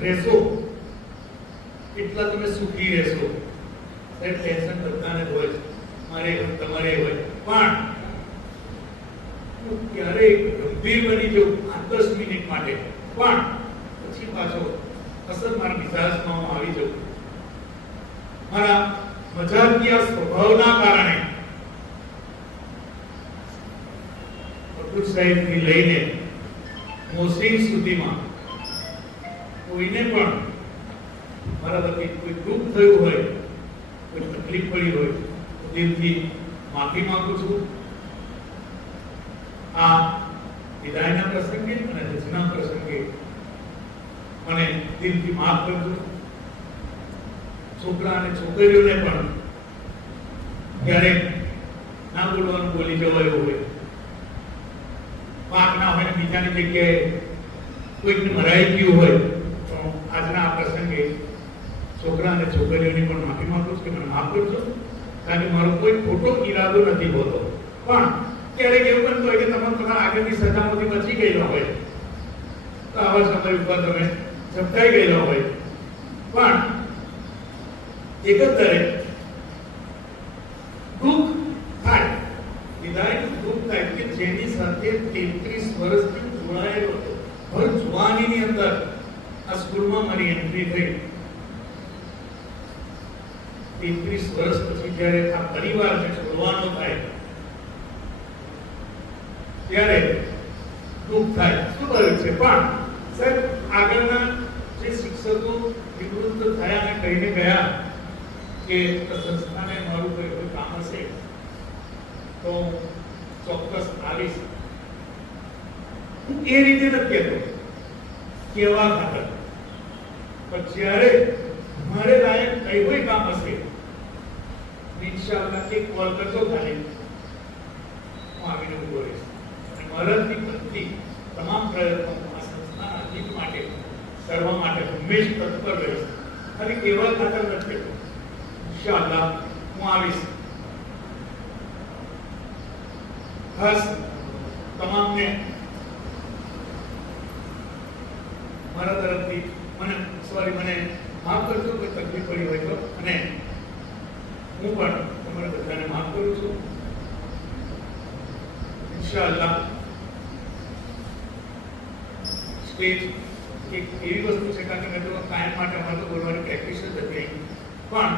રહેશો એટલા તમે સુખી રહેશો. ટેન્શન બધાને હોય, મારે હોય, તમારે હોય, પણ હું ક્યારેય ગંભીર બની જાઉં 5-10 મિનિટ માટે, પણ પછી પાછો અસર મારા મિજાજમાં હું આવી જાઉં. મારા મજાકિયા સ્વભાવના કારણે અબ્દુલ સાહેબથી લઈને મોહસિન સુધીમાં કોઈને પણ મારા વતી કોઈ દુઃખ થયું હોય, કોઈ તકલીફ પડી હોય તો દિલથી માફી માંગુ છું. આ વિદાયના પ્રસંગે અને રચના પ્રસંગે મને દિલથી માફ કરજો. છોકરા અને છોકરીઓને પણ ક્યારેક ના બોલવાનું બોલી જવાયું હોય, પાક ના હોય, બીજાની જગ્યાએ કોઈકને મરાઈ ગયું હોય, તો આજના આ પ્રસંગે છોકરા અને છોકરીઓની પણ માફી માંગુ છું કે મને માફ કરજો, કારણ કે મારો કોઈ ખોટો ઈરાદો નથી હોતો. પણ ક્યારેક એવું બનતું હોય કે તમે તમારા આગળની સજામાંથી બચી ગયેલા હોય, તો આવા સમય ઉપર તમે ઝપટાઈ ગયેલા હોય, પણ એકંદરે દુઃખ થાય, વિદાયનું દુઃખ થાય કે જેની સાથે 33 વર્ષથી જોડાયેલો હતો. ભર જુવાનીની અંદર આ સ્કૂલમાં મારી એન્ટ્રી થઈ. 33 વર્ષ પછી જ્યારે આ પરિવારને છોડવાનો થાય ત્યારે દુઃખ થાય. સ્વાભાવિક છે, પણ સાહેબ આગળના જે શિક્ષકો નિવૃત્ત થયા અને કહીને ગયા કે સંસ્થાને મારું કોઈ કામ હશે તો ચોક્કસ આવીશ. હું એ રીતે નથી કહેતો કેવા ખાતર, પણ જ્યારે મારે લાયક કઈ કોઈ કામ હશે ઇન્શાઅલ્લાહ એક કોલ કરજો, ખાલી હું આવીને ઉભો રહીશ. અને મારાથી બનતી તમામ પ્રયત્નો આ સંસ્થાના હિત માટે કરવા માટે હંમેશ તત્પર રહીશ. ખાલી કેવા ખાતર નથી કહેતો, ઇન્શાઅલ્લાહ હું આવીશ. ખાસ તમામને મારા તરફથી મને માફ કરજો કોઈ તકલીફ પડી હોય તો, અને હું પણ તમારા બધાને માફ કરું છું. ઇન્શાઅલ્લાહ સ્ટેજ એક એવી વસ્તુ છે, કારણ કે મેં તો કાયમ માટે અમારે તો બોલવાની પ્રેક્ટિસ જ હતી, પણ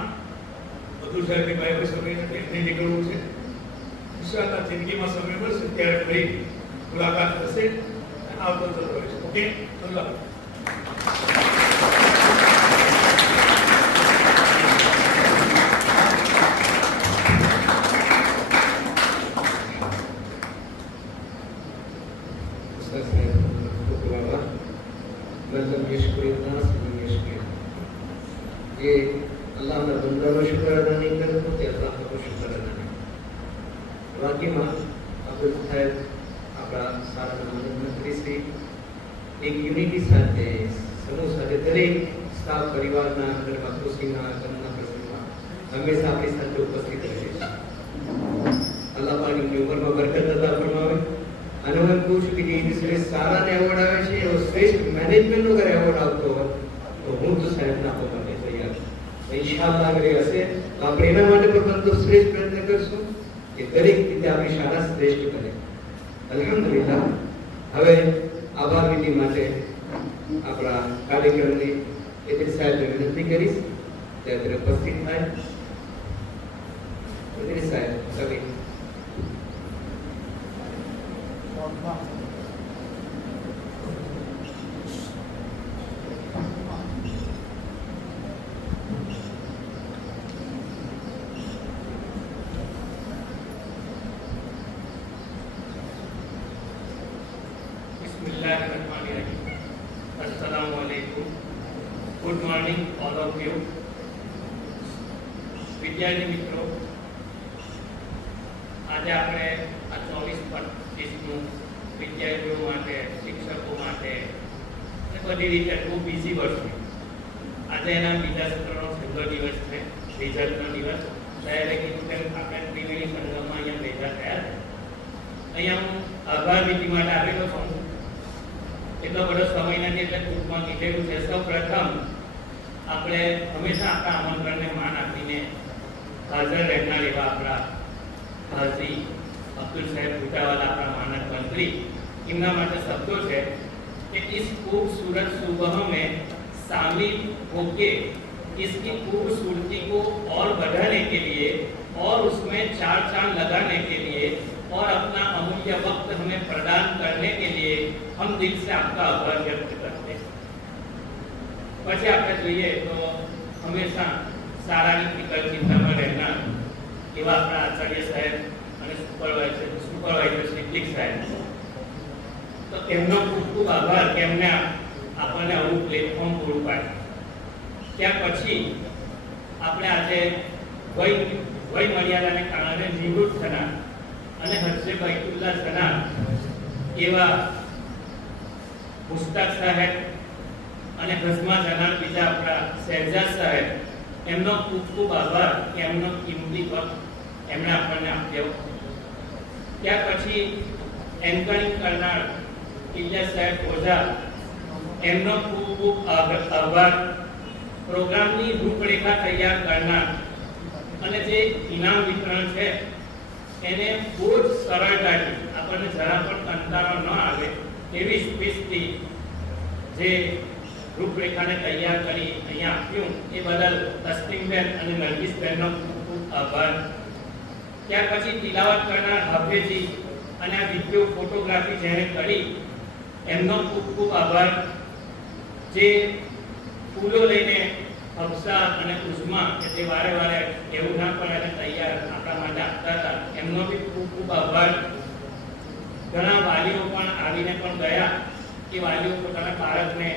બધું સાહેબની ભાઈ સમય નથી, એમને નીકળવું છે. ઇન્શાઅલ્લાહ જિંદગીમાં સમય મળશે ત્યારે ફરી મુલાકાત થશે. આવતો જતો રહેશે. ઓકે, અલ્લાહ. ये अल्लाह ना बंदा नो शुक्र अदा नहीं करे तो ते अल्लाह को शुक्र अदा नहीं. बाकी में अब्दुल साहेब આપણા સારા માનવ મંત્રી શ્રી એક યુનિટી સાથે સમૂહ સાથે દરેક સ્ટાફ પરિવારના અંદરમાં ખુશીના આનંદના પ્રસંગમાં હંમેશા આપણી સાથે ઉપસ્થિત રહે છે. અલ્લાહ પાકની ઉંમરમાં બરકત અતા ફરમાવે. અને હું કહું છું કે જે શ્રેષ્ઠ સારાને એવોર્ડ આવે છે એવો શ્રેષ્ઠ મેનેજમેન્ટનો અગર એવોર્ડ આવતો હોય તો હું તો સાહેબને આપવા માટે તૈયાર છું. ઇન્શાઅલ્લાહ અગર એ હશે તો આપણે એના માટે પણ બંધો શ્રેષ્ઠ પ્રયત્ન કરશું કે દરેક રીતે આપણી શાળા શ્રેષ્ઠ બને. અલ્હમ્દુલિલ્લાહ. હવે આભાર વિધિ માટે આપણા કાર્યક્રમની એથી સાહેબને વિનંતી કરીશ ત્યારે ઉપસ્થિત થાય. એથી સાહેબ સભી good morning all of you. વિદ્યાર્થી મિત્રો, આજે આપણે આ 24-25નું વિદ્યાર્થીઓ માટે, શિક્ષકો માટે બધી રીતે ખૂબ બિઝી વર્ષ છે. આજે એના બીજા સત્રનો છેલ્લો દિવસ છે, રિઝલ્ટનો દિવસ. સાહેબે કીધું તેમ આપણે ત્રિવેણી સંગમમાં અહીંયા ભેગા થયા છે. અહીંયા હું આભાર વિધિ માટે આવેલો છું. એટલો બધો સમય નથી એટલે ટૂંકમાં કીધેલું છે. સૌ પ્રથમ આપણે હંમેશા આપણા આમંત્રણને માન આપીને હાજર રહેનાર એવા આપણા હાજી અબ્દુલ સાહેબ ભૂટાવાલા, આપણા માનદ મંત્રી, એમના માટે શબ્દો છે कि इस खूबसूरत सुबह में शामिल होके इसकी खूबसूरती को और बढ़ाने के लिए और उसमें चार चांद लगाने के लिए और अपना अमूल्य वक्त हमें प्रदान करने के लिए हम दिल से आपका आभार व्यक्त करते हैं. પછી આપણે જોઈએ તો હંમેશા શાળાની ફિકર ચિંતામાં રહેનાર એવા આપણા આચાર્ય સાહેબ અને સુપરવાઇઝર શ્રી ક્લિક સાહેબ, તો એમનો ખૂબ ખૂબ આભાર કે એમને આપણને આવું પ્લેટફોર્મ પૂરું પાડ્યું. ત્યાર પછી આપણે આજે વય મર્યાદાને કારણે નિવૃત્ત થનાર અને હર્ષે બૈતુલ્લાહ થનાર એવા મુસ્તાક સાહેબ અને હઝમા જનાર બીજા આપણા શહેજાદ સાહેબ, એમનો ખૂબ ખૂબ આભાર કે એમનો કિંમતી વખત એમણે આપણને આપ્યો. ત્યાર પછી એન્કરિંગ કરનાર ઇલિયાસ સાહેબ ઓઝા, એમનો ખૂબ ખૂબ આભાર. પ્રોગ્રામની રૂપરેખા તૈયાર કરનાર અને જે ઇનામ વિતરણ છે એને બહુ જ સરળતાથી, આપણને જરા પણ કંટાળો ન આવે એવી સ્પીચથી જે રૂપરેખાને તૈયાર કરી અહીંયા આપ્યું એ બદલ તસ્લીમબેન અને નરગીસબેનનો ખૂબ ખૂબ આભાર. ત્યાર પછી તિલાવત કરનાર હાફેજી અને આ વિડીયો ફોટોગ્રાફી જેણે કરી એમનો ખૂબ ખૂબ આભાર. જે ફૂલો લઈને હફસા અને ઉસ્મા કે તે વારે વારે એવું ના પડે અને તૈયાર આપણા માટે આપતા હતા, એમનો બી ખૂબ ખૂબ આભાર. ઘણા વાલીઓ પણ આવીને પણ ગયા કે વાલીઓ પોતાના બાળકને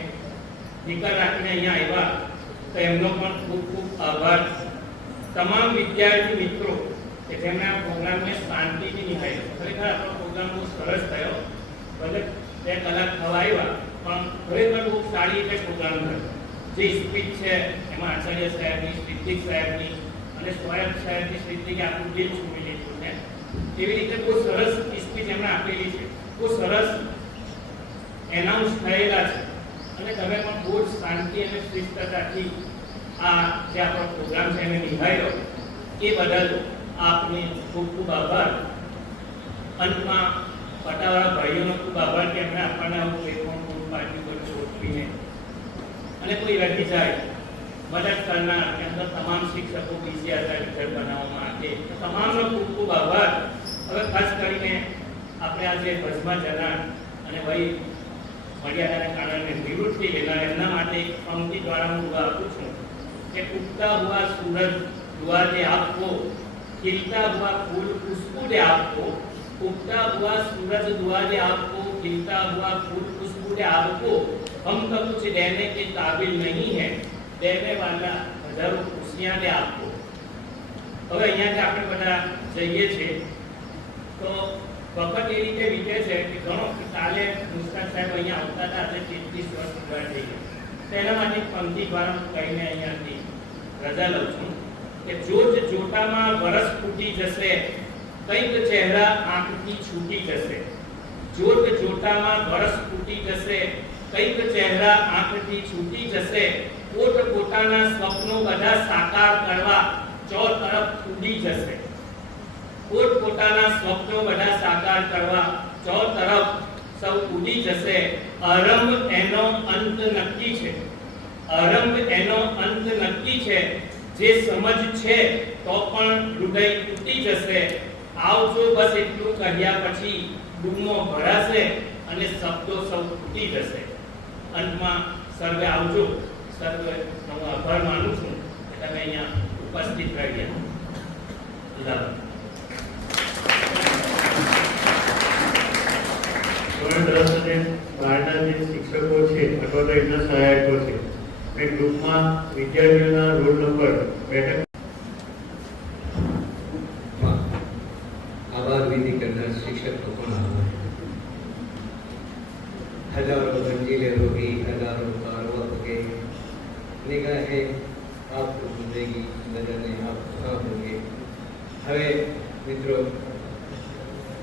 નીકળ રાખીને અહીંયા આવ્યા, તો એમનો પણ ખૂબ ખૂબ આભાર. તમામ વિદ્યાર્થી મિત્રો કે જેમણે આ પ્રોગ્રામને શાંતિથી નિહાળ્યો. ખરેખર આપણો પ્રોગ્રામ બહુ સરસ થયો. ભલે 2 કલાક થવા આવ્યા પણ ખરેખર બહુ સારી રીતે પ્રોગ્રામ થયો. જે સ્પીચ છે એમાં આચાર્ય સાહેબની, સિદ્દીક સાહેબની અને સ્વયં સાહેબની સિદ્દીકે આપણું દિલ છૂમી લીધું છે. એવી રીતે બહુ સરસ સ્પીચ એમણે આપેલી છે, બહુ સરસ એનાઉન્સ થયેલા છે અને તમે પણ બહુ શાંતિ અને શિસ્તતાથી આ જે આપણો પ્રોગ્રામ છે એને નિભાવ્યો એ બદલ આપને ખૂબ ખૂબ આભાર. અંતમાં પટાવાળા ભાઈઓનો ખૂબ આભાર કે એમણે આપણને આવું પ્લેટફોર્મ પૂરું પાડ્યું બધું ઓળખીને. અને કોઈ રહી જાય મદદ કરનાર એમના તમામ શિક્ષકો બીસી હતા ટીચર બનાવવા માટે, તમામનો ખૂબ ખૂબ આભાર. હવે ખાસ કરીને આપણે આજે બસમાં જનાર અને ભાઈ મર્યાદાને કારણે નિવૃત્તિ લેનાર એમના માટે એક પંક્તિ દ્વારા હું દુઆ આપું છું કે ઉગતા હુઆ સૂરજ दुआ दे आपको, खिलता हुआ फूल खुशबू दे आपको, उगता हुआ सूरज दुआ दे आपको, खिलता हुआ फूल खुशबू दे आपको, हम तो कुछ देने के काबिल नहीं है, देने वाला हजारों खुशियां दे आपको. હવે અહીંયાથી આપણે બધા જઈએ છીએ તો વખત એ રીતે વીતે છે કે ઘણો કાલે મુસ્તાક સાહેબ અહીંયા આવતા હતા, આજે 33 વર્ષ પૂરા થઈ ગયા. તેના માટે પંક્તિ દ્વારા કહીને અહીંયાથી રજા લઉં છું કે જોત જોતામાં વરસ ફૂટી જશે, કંઈક ચહેરા આંખથી છૂટી જશે. જોત જોતામાં વરસ ફૂટી જશે, કંઈક ચહેરા આંખથી છૂટી જશે. પોત પોતાના સ્વપ્નો બધા સાકાર કરવા ચો તરફ ઉડી જશે. પોત પોતાના સ્વપ્નો બધા સાકાર કરવા ચો તરફ સૌ ઉડી જશે. આરંભ એનો અંત નક્કી છે, આરંભ એનો અંત નક્કી છે. જે સમજ છે તો પણ હૃદય તૂટી જશે. આવજો બસ એટલું કહ્યા પછી ડૂમો ભરાશે અને શબ્દો સૌ તૂટી જશે. અંતમાં સર્વે આવજો. સર્વે હું આભાર માનું છું કે તમે અહીંયા ઉપસ્થિત રહ્યા. બહારના જે શિક્ષકો છે અથવા તો એમના સહાયકો છે એ ગ્રુપમાં વિદ્યાર્થીઓના રોલ નંબર બેઠક આભાર વિધિ કરનાર શિક્ષકનો પણ આભાર. हजारों मंजिलें होगी, हजारों कारवां होंगे, निगाहें आपको ढूंढेगी, नजरें आप कहाँ होंगे। હવે મિત્રો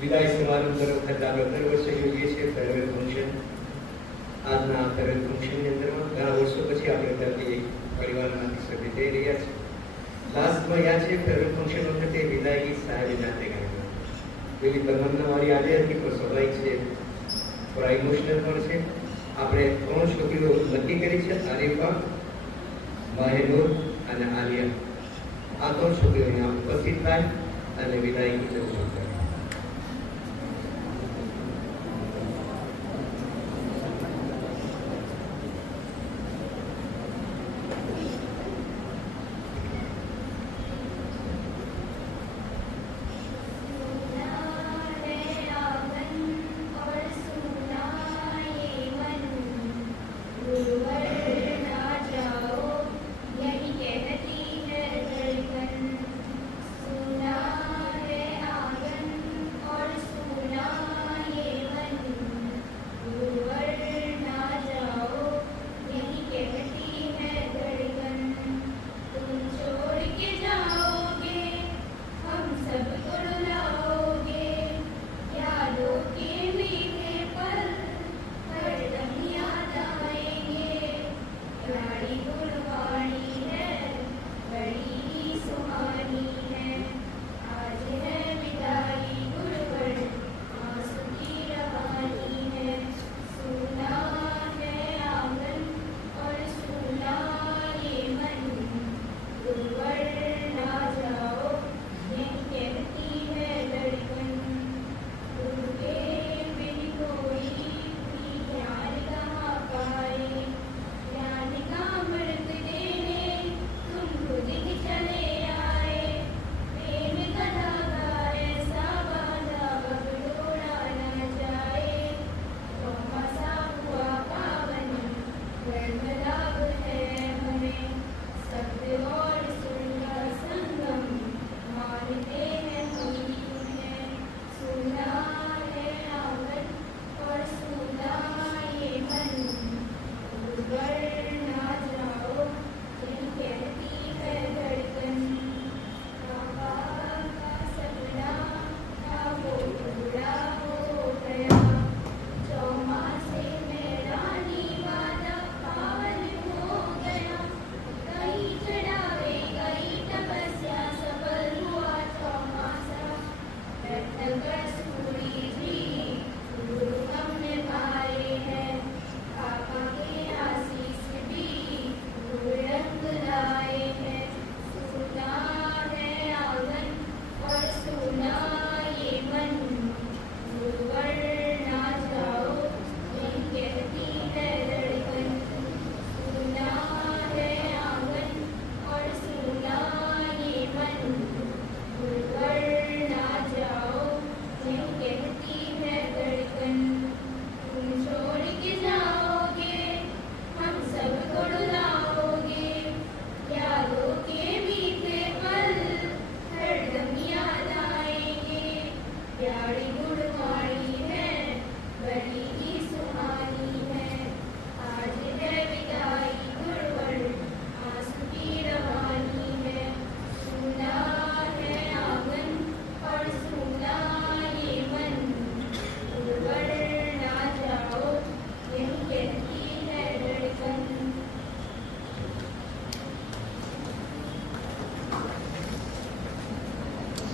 વિદાય સમારંભ તરફ આપણે દર વર્ષે જોઈએ છીએ ફેરવેલ ફંક્શન. આજના ફેરવેલ ફંક્શનની અંદરમાં ઘણા વર્ષો પછી આપણે ત્યાંથી પરિવારમાંથી સભ્ય થઈ રહ્યા છીએ. લાસ્ટમાં યાદ છે ફેરવેલ ફંક્શન વખતે વિદાયગી સાહેબે જાતે ગાયું. એવી તમન્ના મારી આજે હતી પણ સ્વાભાવિક છે, થોડા ઇમોશનલ પણ છે. આપણે 3 છોકરીઓ નક્કી કરી છે, આરિફા, માહેનૂર અને આલિયા. આ 3 છોકરીઓ અહીંયા ઉપસ્થિત થાય અને વિદાયગી ચર્ચા કરે.